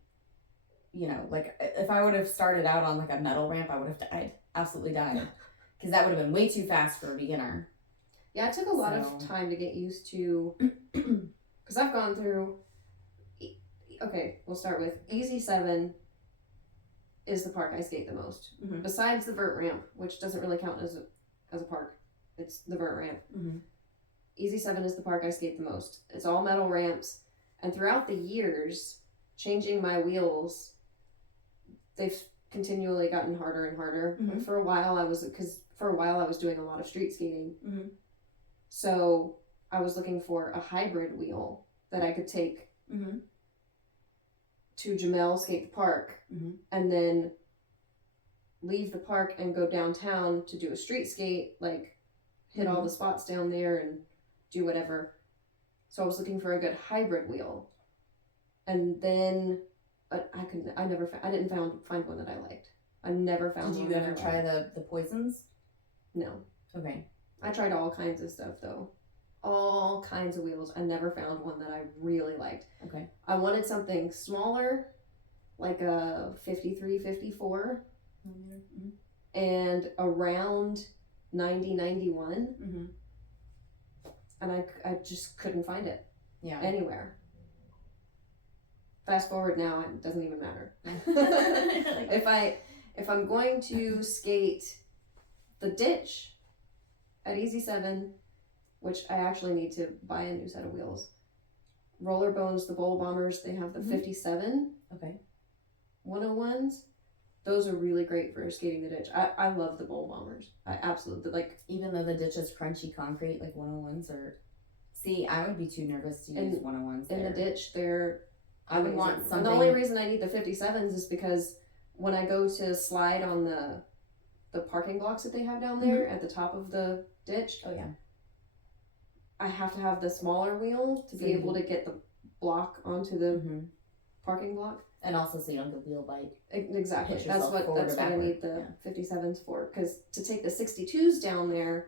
like if I would have started out on like a metal ramp, I would have died, absolutely died, because that would have been way too fast for a beginner. Yeah, it took a lot of time to get used to, because I've gone through. Okay, we'll start with Easy 7 is the park I skate the most. Mm-hmm. Besides the vert ramp, which doesn't really count as a park. It's the vert ramp. Mm-hmm. Easy 7 is the park I skate the most. It's all metal ramps. And throughout the years, changing my wheels, they've continually gotten harder and harder. Mm-hmm. For a while I was doing a lot of street skating. Mm-hmm. So I was looking for a hybrid wheel that I could take mm-hmm. to Jamel Skate Park mm-hmm. and then leave the park and go downtown to do a street skate, like hit all the spots down there and do whatever. So I was looking for a good hybrid wheel, and then I didn't find one that I liked. I never found. Did you ever try the poisons? No. Okay. I tried all kinds of stuff though, all kinds of wheels. I never found one that I really liked. Okay. I wanted something smaller, like a 53, 54, mm-hmm. and around 90, 91. Mm-hmm. And I just couldn't find it anywhere. Fast forward now, it doesn't even matter. If I'm going to skate the ditch at Easy 7, which I actually need to buy a new set of wheels. Rollerbones, the Bowl Bombers, they have the 57 101s. Those are really great for skating the ditch. I love the Bowl Bombers. I absolutely like. Even though the ditch is crunchy concrete, like 101s are. See, I would be too nervous to use 101s. In the ditch, they're. I would want something. And the only reason I need the 57s is because when I go to slide on the parking blocks that they have down there at the top of the ditch. Oh yeah. I have to have the smaller wheel to be able to get the block onto the parking block. And also so you don't get wheel bite. Exactly. That's what I need the 57s for. Because to take the 62s down there,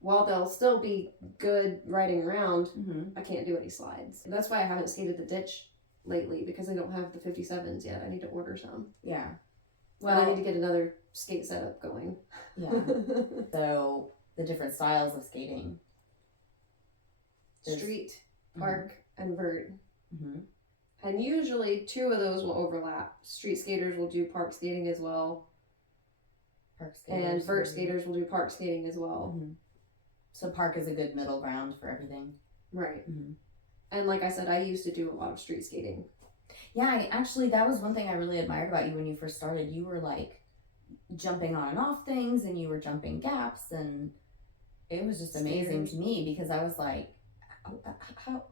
while they'll still be good riding around, I can't do any slides. That's why I haven't skated the ditch lately, because I don't have the 57s yet. I need to order some. Yeah. Well, I need to get another skate setup going. Yeah. So the different styles of skating. Street, park, and vert. And usually 2 of those will overlap. Street skaters will do park skating as well. And vert skaters will do park skating as well. So park is a good middle ground for everything. Right. And like I said, I used to do a lot of street skating. Yeah, actually, that was one thing I really admired about you when you first started. You were like jumping on and off things, and you were jumping gaps, and it was just amazing to me, because I was like, how,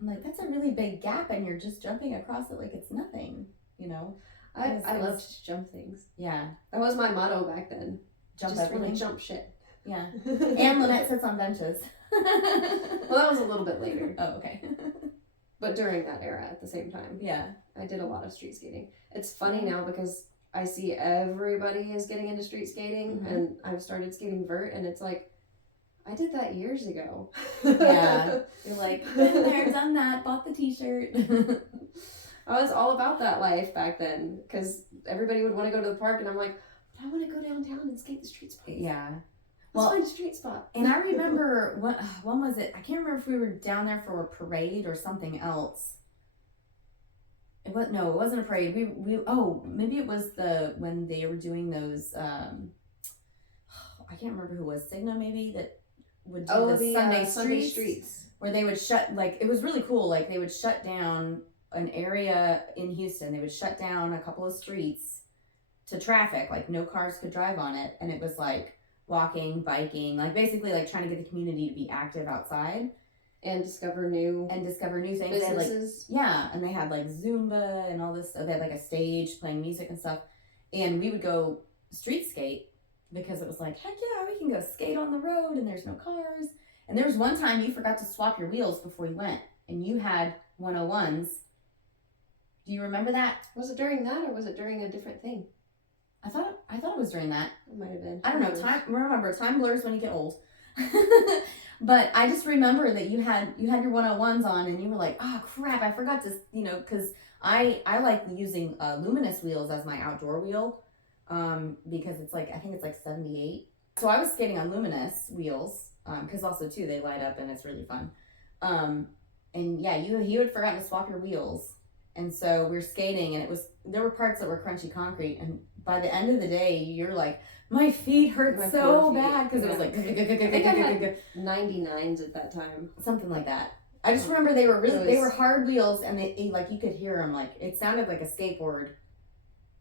I'm like, that's a really big gap, and you're just jumping across it like it's nothing, I loved to jump things. Yeah. That was my motto back then. Jump just everything. Jump shit. Yeah. And Leanette sits on benches. Well, that was a little bit later. Oh, okay. But during that era at the same time. Yeah. I did a lot of street skating. It's funny now because I see everybody is getting into street skating, and I've started skating vert, and it's like, I did that years ago. Yeah. You're like, been there, done that, bought the t-shirt. I was all about that life back then, because everybody would want to go to the park, and I'm like, but I want to go downtown and skate the street spot. Yeah. Let's find a street spot. And I remember, when was it? I can't remember if we were down there for a parade or something else. It wasn't a parade. Maybe it was when they were doing those, I can't remember who it was, Cigna maybe, that would do the Sunday streets. Where they would it was really cool. Like, they would shut down an area in Houston. They would shut down a couple of streets to traffic. Like, no cars could drive on it. And it was like walking, biking, like basically like trying to get the community to be active outside. And discover new things. businesses. They had, and they had like Zumba and all this. They had like a stage playing music and stuff. And we would go street skate because it was like, heck yeah, we can go skate on the road and there's no cars. And there was one time you forgot to swap your wheels before you went, and you had 101s. Do you remember that? Was it during that, or was it during a different thing? I thought it was during that. It might have been. I don't know. Time blurs when you get old. But I just remember that you had your 101s on, and you were like, oh crap, I forgot to, because I like using luminous wheels as my outdoor wheel, because it's like, I think it's like 78. So I was skating on luminous wheels, because also too they light up and it's really fun. And yeah, you had forgotten to swap your wheels, and so we're skating, and there were parts that were crunchy concrete, and by the end of the day, you're like, my feet hurt so bad because it was like. I think I had 99s at that time. Something like that. I just remember they were hard wheels, and they like you could hear them, like it sounded like a skateboard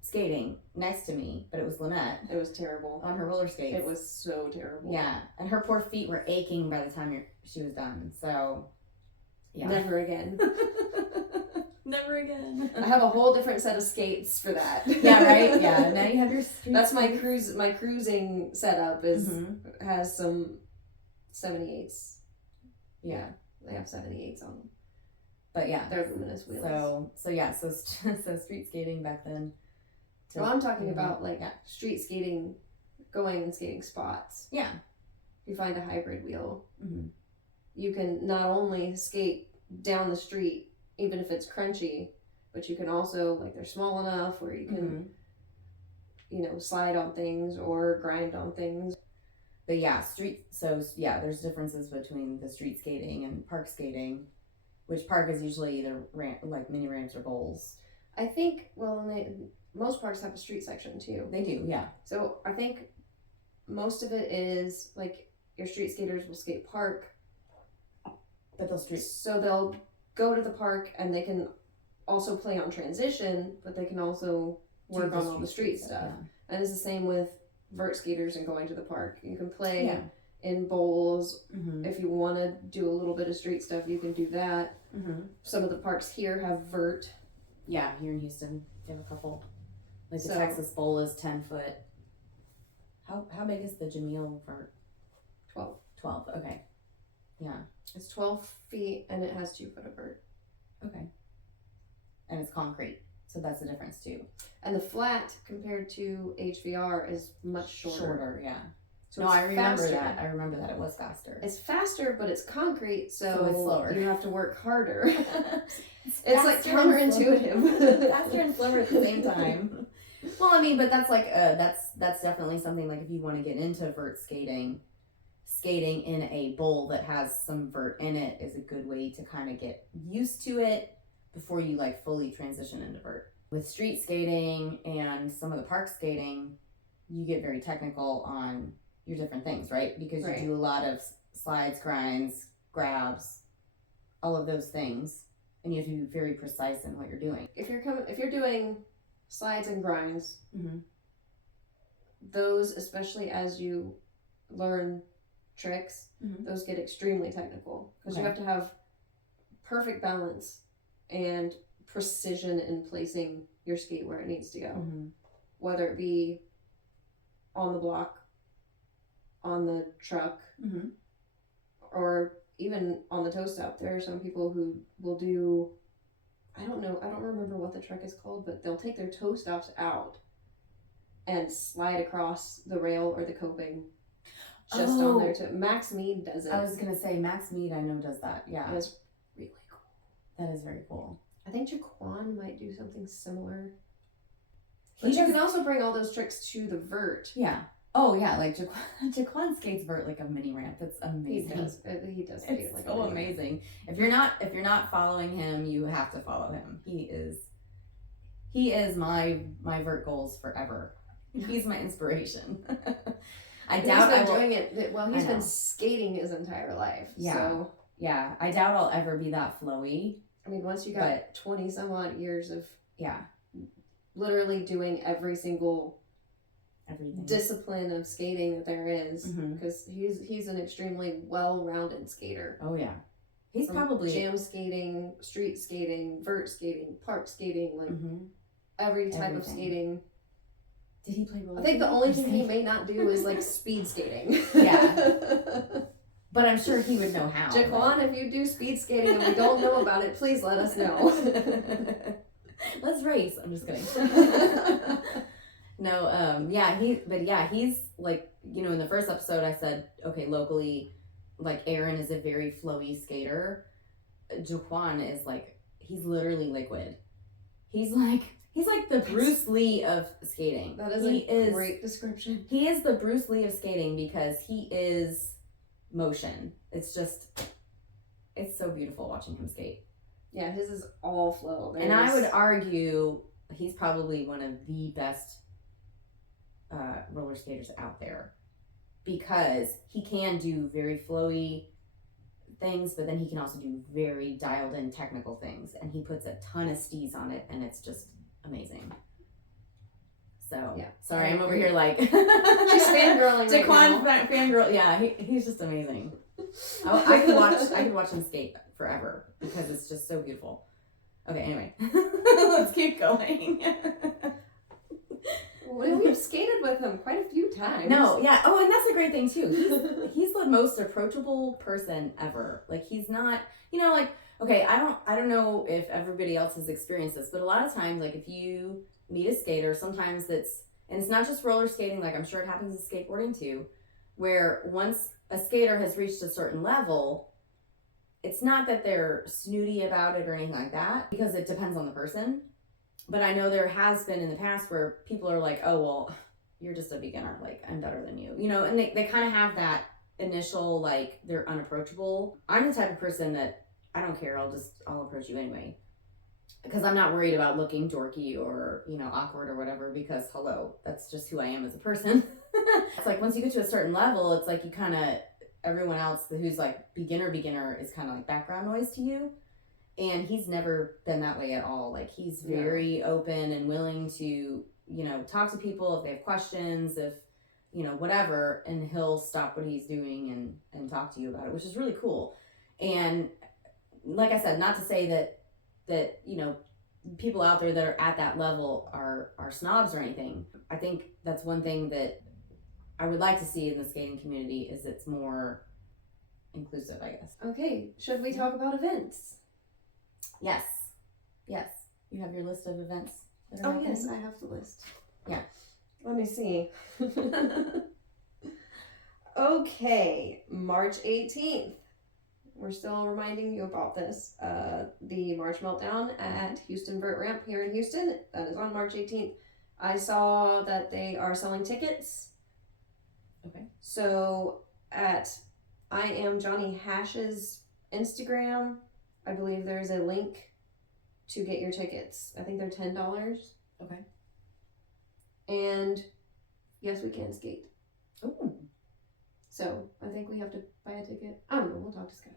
skating next to me, but it was Leanette. It was terrible on her roller skates. It was so terrible. Yeah, and her poor feet were aching by the time she was done. So, yeah, never again. Never again. I have a whole different set of skates for that. Yeah, right. Yeah, now you have your street. That's my cruising setup has some 78s. Yeah, they have 78s on them. But yeah, they're luminous wheels. So street skating back then. Well, I'm talking about street skating, going and skating spots. Yeah, you find a hybrid wheel. Mm-hmm. You can not only skate down the street, even if it's crunchy, but you can also, they're small enough where you can, slide on things or grind on things. But yeah, there's differences between the street skating and park skating, which park is usually either mini ramps or bowls. I think, most parks have a street section too. They do, yeah. So I think most of it is, your street skaters will skate park. But they'll go to the park, and they can also play on transition, but they can also work on all the street stuff. Yeah. And it's the same with vert skaters and going to the park. You can play in bowls. Mm-hmm. If you want to do a little bit of street stuff, you can do that. Mm-hmm. Some of the parks here have vert. Yeah, here in Houston, they have a couple. The Texas Bowl is 10 foot. How big is the Jameel vert? 12. 12, okay. Yeah. It's 12 feet, and it has 2 foot of vert. Okay. And it's concrete, so that's the difference too. And the flat compared to HVR is much shorter. Shorter, yeah. So I remember that. I remember that it was faster. It's faster, but it's concrete, so it's slower. You have to work harder. It's like counterintuitive. Faster and slower at the same time. Well, but that's that's definitely something if you want to get into vert skating. Skating in a bowl that has some vert in it is a good way to kind of get used to it before you fully transition into vert. With street skating and some of the park skating, you get very technical on your different things, right? Because you do a lot of slides, grinds, grabs, all of those things, and you have to be very precise in what you're doing. If you're doing slides and grinds, mm-hmm. those, especially as you learn tricks, mm-hmm. those get extremely technical because you have to have perfect balance and precision in placing your skate where it needs to go, mm-hmm. whether it be on the block, on the truck, mm-hmm. or even on the toe stop. There are some people who will do, I don't remember what the truck is called, but they'll take their toe stops out and slide across the rail or the coping just on there too. Max Mead does it. I was gonna say Max Mead, I know, does that. Yeah, it's really cool. That is very cool. I think Jaquan might do something similar. But you can also bring all those tricks to the vert. Yeah. Oh yeah, Jaquan skates vert like a mini ramp. It's amazing. He does skate it's so amazing. If you're not following him, you have to follow him. He is my vert goals forever. He's my inspiration. He's been skating his entire life. Yeah. So. Yeah. I doubt I'll ever be that flowy. Once you got 20 some odd years of yeah, literally doing every single everything discipline of skating that there is, mm-hmm. because he's an extremely well-rounded skater. Oh yeah. He's probably jam skating, street skating, vert skating, park skating, like every type of skating. Did he play roller? I think the only thing he may not do is like speed skating. Yeah. But I'm sure he would know how. Jaquan, if you do speed skating and we don't know about it, please let us know. Let's race. I'm just kidding. No, he's like, you know, in the first episode I said, okay, locally, like Aaron is a very flowy skater. Jaquan is like, he's literally liquid. He's like the Bruce Lee of skating. That is a great description. He is the Bruce Lee of skating because he is motion. It's so beautiful watching him skate. Yeah, his is all flow. And I would argue he's probably one of the best roller skaters out there because he can do very flowy things, but then he can also do very dialed in technical things, and he puts a ton of steez on it, and it's just amazing. So yeah, sorry, I'm over here like she's fangirling. Jaquan's fangirl. Yeah, he's just amazing. I could watch him skate forever because it's just so beautiful. Okay, anyway, let's keep going. We've skated with him quite a few times. No, yeah. Oh, and that's a great thing too. He's the most approachable person ever. Like he's not, you know, like okay, I don't know if everybody else has experienced this, but a lot of times, like if you meet a skater, sometimes and it's not just roller skating, like I'm sure it happens in skateboarding too, where once a skater has reached a certain level, it's not that they're snooty about it or anything like that, because it depends on the person. But I know there has been in the past where people are like, oh, well, you're just a beginner, like I'm better than you, you know, and they kind of have that initial, like they're unapproachable. I'm the type of person that I don't care, I'll approach you anyway. Because I'm not worried about looking dorky or, you know, awkward or whatever, because hello, that's just who I am as a person. It's like once you get to a certain level, it's like you kind of, everyone else who's like beginner is kind of like background noise to you. And he's never been that way at all. Like he's very open and willing to, you know, talk to people if they have questions, if, you know, whatever, and he'll stop what he's doing and talk to you about it, which is really cool. And like I said, not to say that, you know, people out there that are at that level are snobs or anything. I think that's one thing that I would like to see in the skating community is it's more inclusive, I guess. Okay, should we talk about events? Yes. You have your list of events that are happening? Yes, I have the list. Yeah. Let me see. Okay, March 18th. We're still reminding you about this. The March Meltdown at Houston Vert Ramp here in Houston. That is on March 18th. I saw that they are selling tickets. Okay. So at I Am Johnny Hash's Instagram, I believe there's a link to get your tickets. I think they're $10. Okay. And yes, we can skate. Ooh. So I think we have to buy a ticket. I don't know. We'll talk to Scott.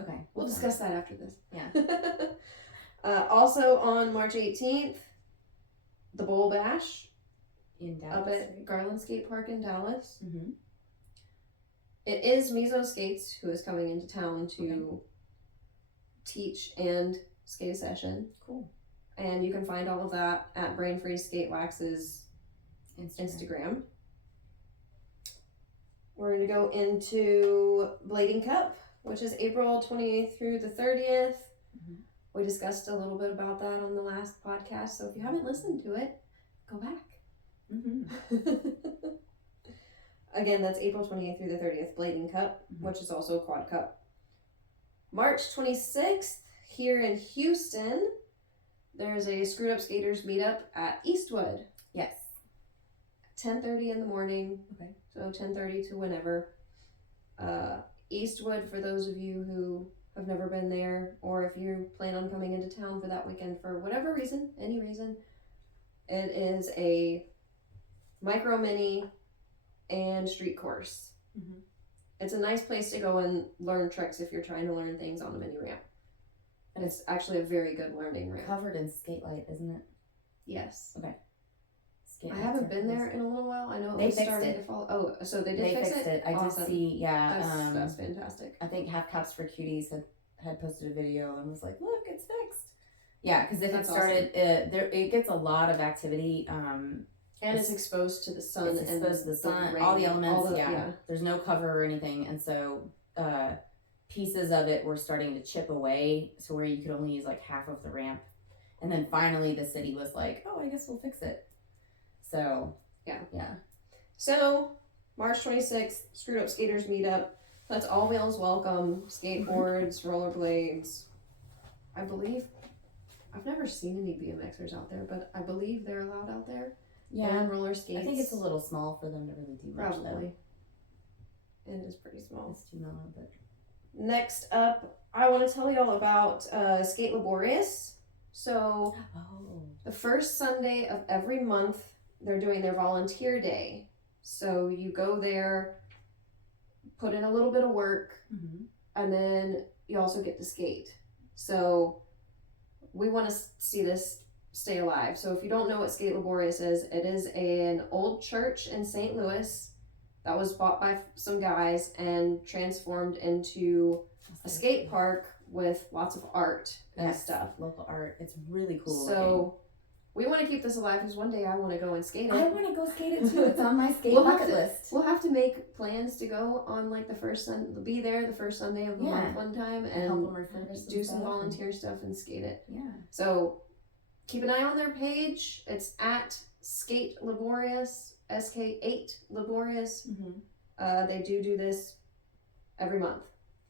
Okay. We'll discuss that after this. Yeah. Also on March 18th, the Bowl Bash In Dallas. up at Garland Skate Park in Dallas. Mm-hmm. It is Mizo Skates who is coming into town to teach and skate a session. Cool. And you can find all of that at Brain Freeze Skate Wax's Instagram. We're going to go into Blading Cup, which is April 28th through the 30th. Mm-hmm. We discussed a little bit about that on the last podcast, so if you haven't listened to it, go back. Mm-hmm. Again, that's April 28th through the 30th, Blading Cup, which is also a quad cup. March 26th, here in Houston, there's a Screwed Up Skaters meetup at Eastwood. Yes. 10:30 in the morning. Okay. So 10:30 to whenever. Eastwood, for those of you who have never been there, or if you plan on coming into town for that weekend for whatever reason, any reason, it is a micro mini and street course. Mm-hmm. It's a nice place to go and learn tricks if you're trying to learn things on a mini ramp. And it's actually a very good learning ramp. Covered in skate light, isn't it? Yes. Okay. I haven't been there in a little while. I know they it was fixed starting it. to fall. Oh, so they did They fix fixed it? I Awesome. did see, yeah. That's fantastic. I think Half Caps for Cuties had posted a video and was like, "Look, it's fixed." Yeah, because if That's it started, it gets a lot of activity. And it's exposed to the sun. It's exposed to the sun, all the elements. There's no cover or anything, and so pieces of it were starting to chip away, so where you could only use like half of the ramp. And then finally, the city was like, "Oh, I guess we'll fix it." So yeah. So March 26th, Screwed Up Skaters Meetup. That's all wheels welcome. Skateboards, rollerblades. I believe I've never seen any BMXers out there, but I believe they're allowed out there. Yeah, and roller skates. I think it's a little small for them to really do much. Probably. It is pretty small. It's too mellow, but. Next up, I want to tell you all about Skate Laborious. So, the first Sunday of every month, they're doing their volunteer day. So you go there, put in a little bit of work, and then you also get to skate. So we want to see this stay alive. So if you don't know what Skate Laborious is, it is an old church in St. Louis that was bought by some guys and transformed into a skate park with lots of art and stuff. Local art. It's really cool. So we want to keep this alive because one day I want to go and skate it. I want to go skate it too. It's on my skate bucket list. We'll have to make plans to go on like the first be there the first Sunday of the month one time and help them refurbish do some volunteer stuff and skate it. Yeah. So keep an eye on their page. It's at Skate Laborious, SK8 Laborious. They do this every month.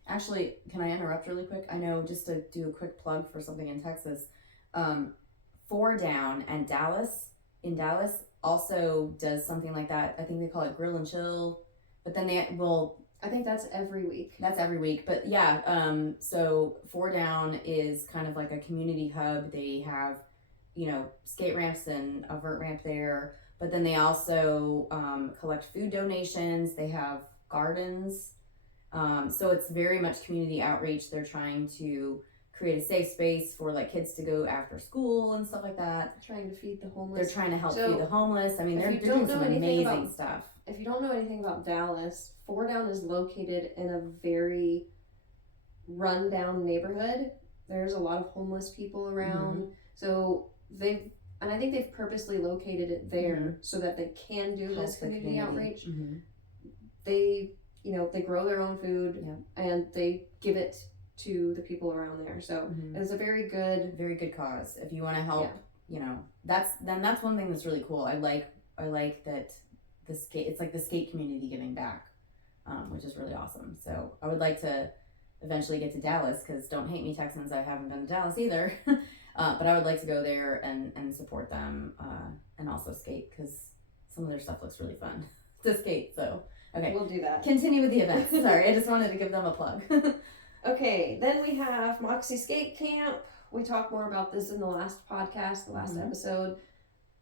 Actually, can I interrupt really quick? I know, just to do a quick plug for something in Texas, 4 Down and in Dallas also does something like that. I think they call it Grill and Chill, but then they will. I think that's every week. That's every week, but yeah. So 4 Down is kind of like a community hub. They have, skate ramps and a vert ramp there, but then they also collect food donations. They have gardens. So it's very much community outreach. They're trying to create a safe space for like kids to go after school and stuff like that. Trying to feed the homeless. They're trying to help feed the homeless. I mean, they're doing some amazing stuff. If you don't know anything about Dallas, 4 Down is located in a very run-down neighborhood. There's a lot of homeless people around. So I think they've purposely located it there so that they can do this community outreach. They grow their own food and they give it to the people around there. So it's a very good cause. If you want to help, that's one thing that's really cool. I like that it's like the skate community giving back, which is really awesome. So I would like to eventually get to Dallas, because don't hate me, Texans, I haven't been to Dallas either. But I would like to go there and support them and also skate, because some of their stuff looks really fun to skate. So okay, we'll do that. Continue with the events. Sorry, I just wanted to give them a plug. Okay, then we have Moxie Skate Camp. We talked more about this in the last podcast, the last episode.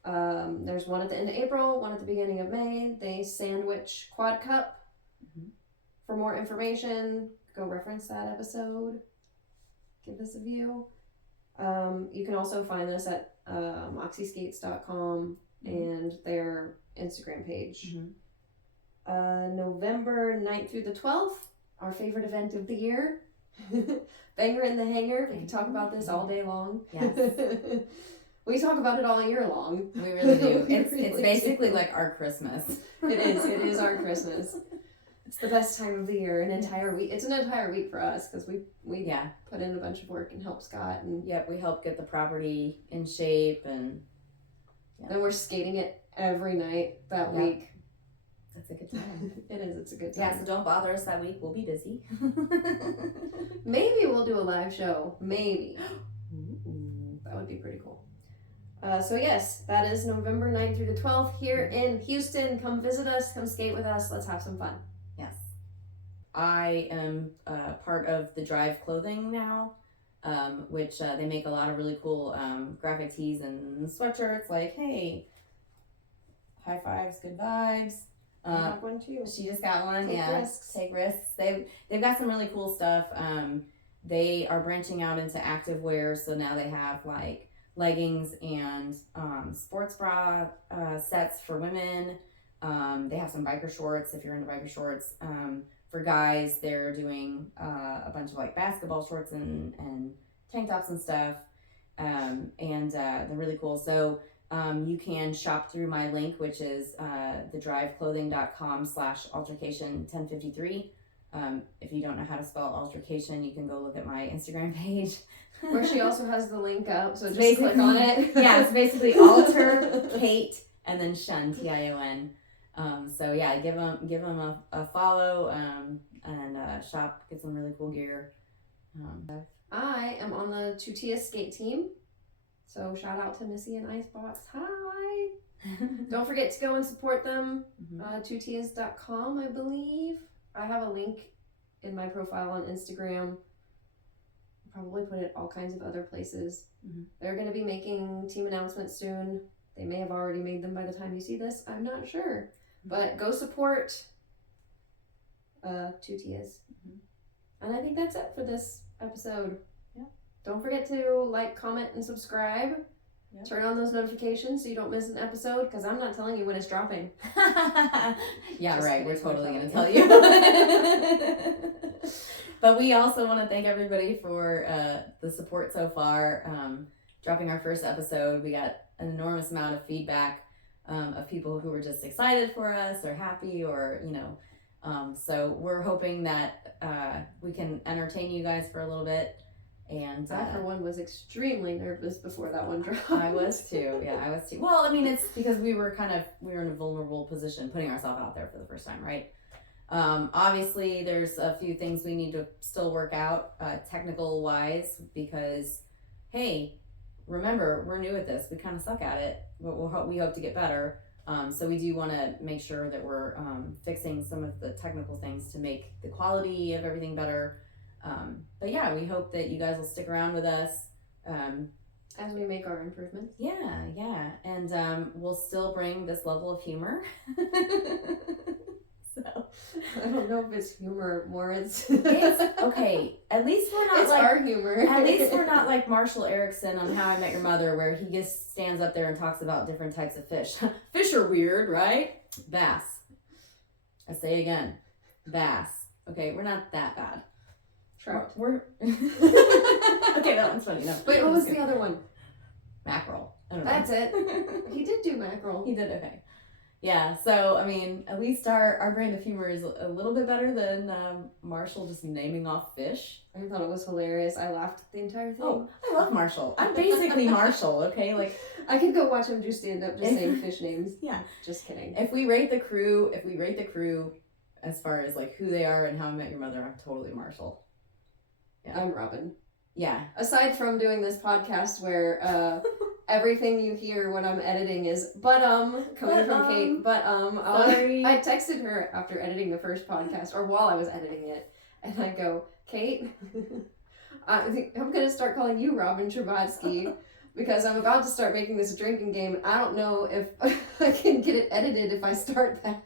There's one at the end of April, one at the beginning of May. They sandwich Quad Cup. For more information, go reference that episode. Give this a view. You can also find this at moxieskates.com and their Instagram page. November 9th through the 12th, our favorite event of the year. Banger in the Hangar. We can talk about this all day long. Yes. We talk about it all year long. We really do. It's basically like our Christmas. It is our Christmas. It's the best time of the year. An entire week. It's an entire week for us because we put in a bunch of work and help Scott, and we help get the property in shape, and then we're skating it every night that week. That's a good time. It is. It's a good time. Yeah, so don't bother us that week. We'll be busy. Maybe we'll do a live show. Maybe. That would be pretty cool. So yes, that is November 9th through the 12th here in Houston. Come visit us. Come skate with us. Let's have some fun. Yes. I am part of the Drive Clothing now, which they make a lot of really cool graphic tees and sweatshirts like, hey, high fives, good vibes. I have one too. She just got one. Take risks. They've got some really cool stuff. They are branching out into active wear, so now they have like leggings and sports bra sets for women. They have some biker shorts if you're into biker shorts. for guys, they're doing a bunch of like basketball shorts and tank tops and stuff. And they're really cool. So you can shop through my link, which is thedriveclothing.com/altercation1053. If you don't know how to spell altercation, you can go look at my Instagram page. Where she also has the link up, so just click on it. Yeah, it's basically Alter, Kate, and then Shun, Tion. So yeah, give them a follow and shop, get some really cool gear. I am on the Tutia skate team, so shout out to Missy and Icebox. Hi! Don't forget to go and support them. Tutias.com, I believe. I have a link in my profile on Instagram. I'll probably put it all kinds of other places. They're going to be making team announcements soon. They may have already made them by the time you see this. I'm not sure. But go support Tutias. And I think that's it for this episode. Yeah. Don't forget to like, comment, and subscribe. Yep. Turn on those notifications so you don't miss an episode, because I'm not telling you when it's dropping. Yeah, Just right. kidding, We're totally going to tell you. you. But we also want to thank everybody for the support so far. Dropping our first episode, we got an enormous amount of feedback of people who were just excited for us or happy or, so we're hoping that we can entertain you guys for a little bit. And I, for one, was extremely nervous before that one dropped. I was too. Yeah, I was too. Well, I mean, it's because we were in a vulnerable position, putting ourselves out there for the first time, right? Obviously, there's a few things we need to still work out, technical wise, because, hey, remember, we're new at this. We kind of suck at it, but we hope to get better. So we do want to make sure that we're fixing some of the technical things to make the quality of everything better. But yeah, we hope that you guys will stick around with us as we make our improvements. Yeah, and we'll still bring this level of humor. So I don't know if it's humor more. It's okay. At least we're not it's like our humor. At least we're not like Marshall Erickson on How I Met Your Mother, where he just stands up there and talks about different types of fish. Fish are weird, right? Bass. I say again, bass. Okay, we're not that bad. Trout. We're okay. That one's funny. No. Wait, what was the other one? Mackerel. I don't know. That's it. He did do mackerel. He did. Okay. Yeah. So I mean, at least our brand of humor is a little bit better than Marshall just naming off fish. I thought it was hilarious. I laughed the entire thing. Oh, I love Marshall. I'm basically Marshall. Okay, like I could go watch him do stand up just saying fish names. Yeah. Just kidding. If we rate the crew as far as like who they are and How I Met Your Mother, I'm totally Marshall. Yeah. I'm Robin. Yeah. Aside from doing this podcast where everything you hear when I'm editing is coming from Kate. I texted her after editing the first podcast, or while I was editing it, and I go, Kate, I think I'm gonna start calling you Robin Trebotsky because I'm about to start making this drinking game, and I don't know if I can get it edited if I start that.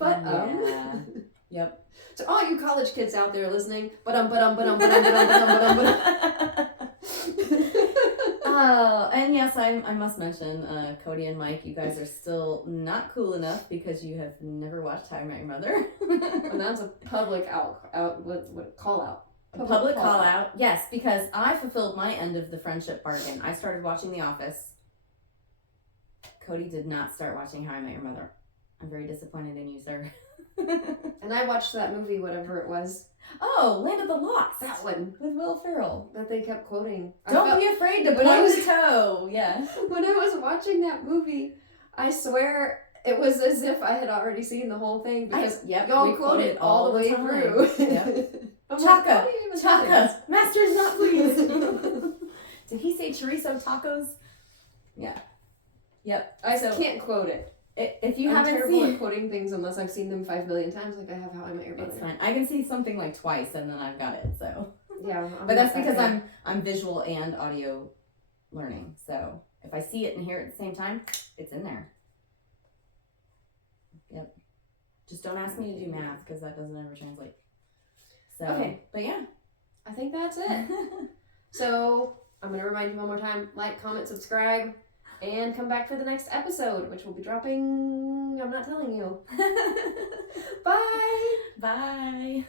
Yeah. Yep. To all you college kids out there listening, Oh, and yes, I must mention, Cody and Mike, you guys are still not cool enough because you have never watched How I Met Your Mother. And that's a public call out. A public call out. Yes, because I fulfilled my end of the friendship bargain. I started watching The Office. Cody did not start watching How I Met Your Mother. I'm very disappointed in you, sir. And I watched that movie, whatever it was. Oh, Land of the Lost. That one. With Will Ferrell. That they kept quoting. Don't be afraid to point the toe. Yeah. When I was watching that movie, I swear it was as if I had already seen the whole thing because y'all quoted all the way through. Yep. Chaka, master's not pleased. Did he say chorizo tacos? Yeah. Yep. I can't quote it. If you haven't terrible seen at quoting things unless I've seen them 5 million times, like I have How I Met Your Mother. It's fine. I can see something like twice and then I've got it. So yeah, but that's because I'm visual and audio learning. So if I see it and hear it at the same time, it's in there. Yep. Just don't ask me to do math because that doesn't ever translate. So okay, but yeah, I think that's it. So I'm gonna remind you one more time: like, comment, subscribe. And come back for the next episode, which will be dropping. I'm not telling you. Bye. Bye.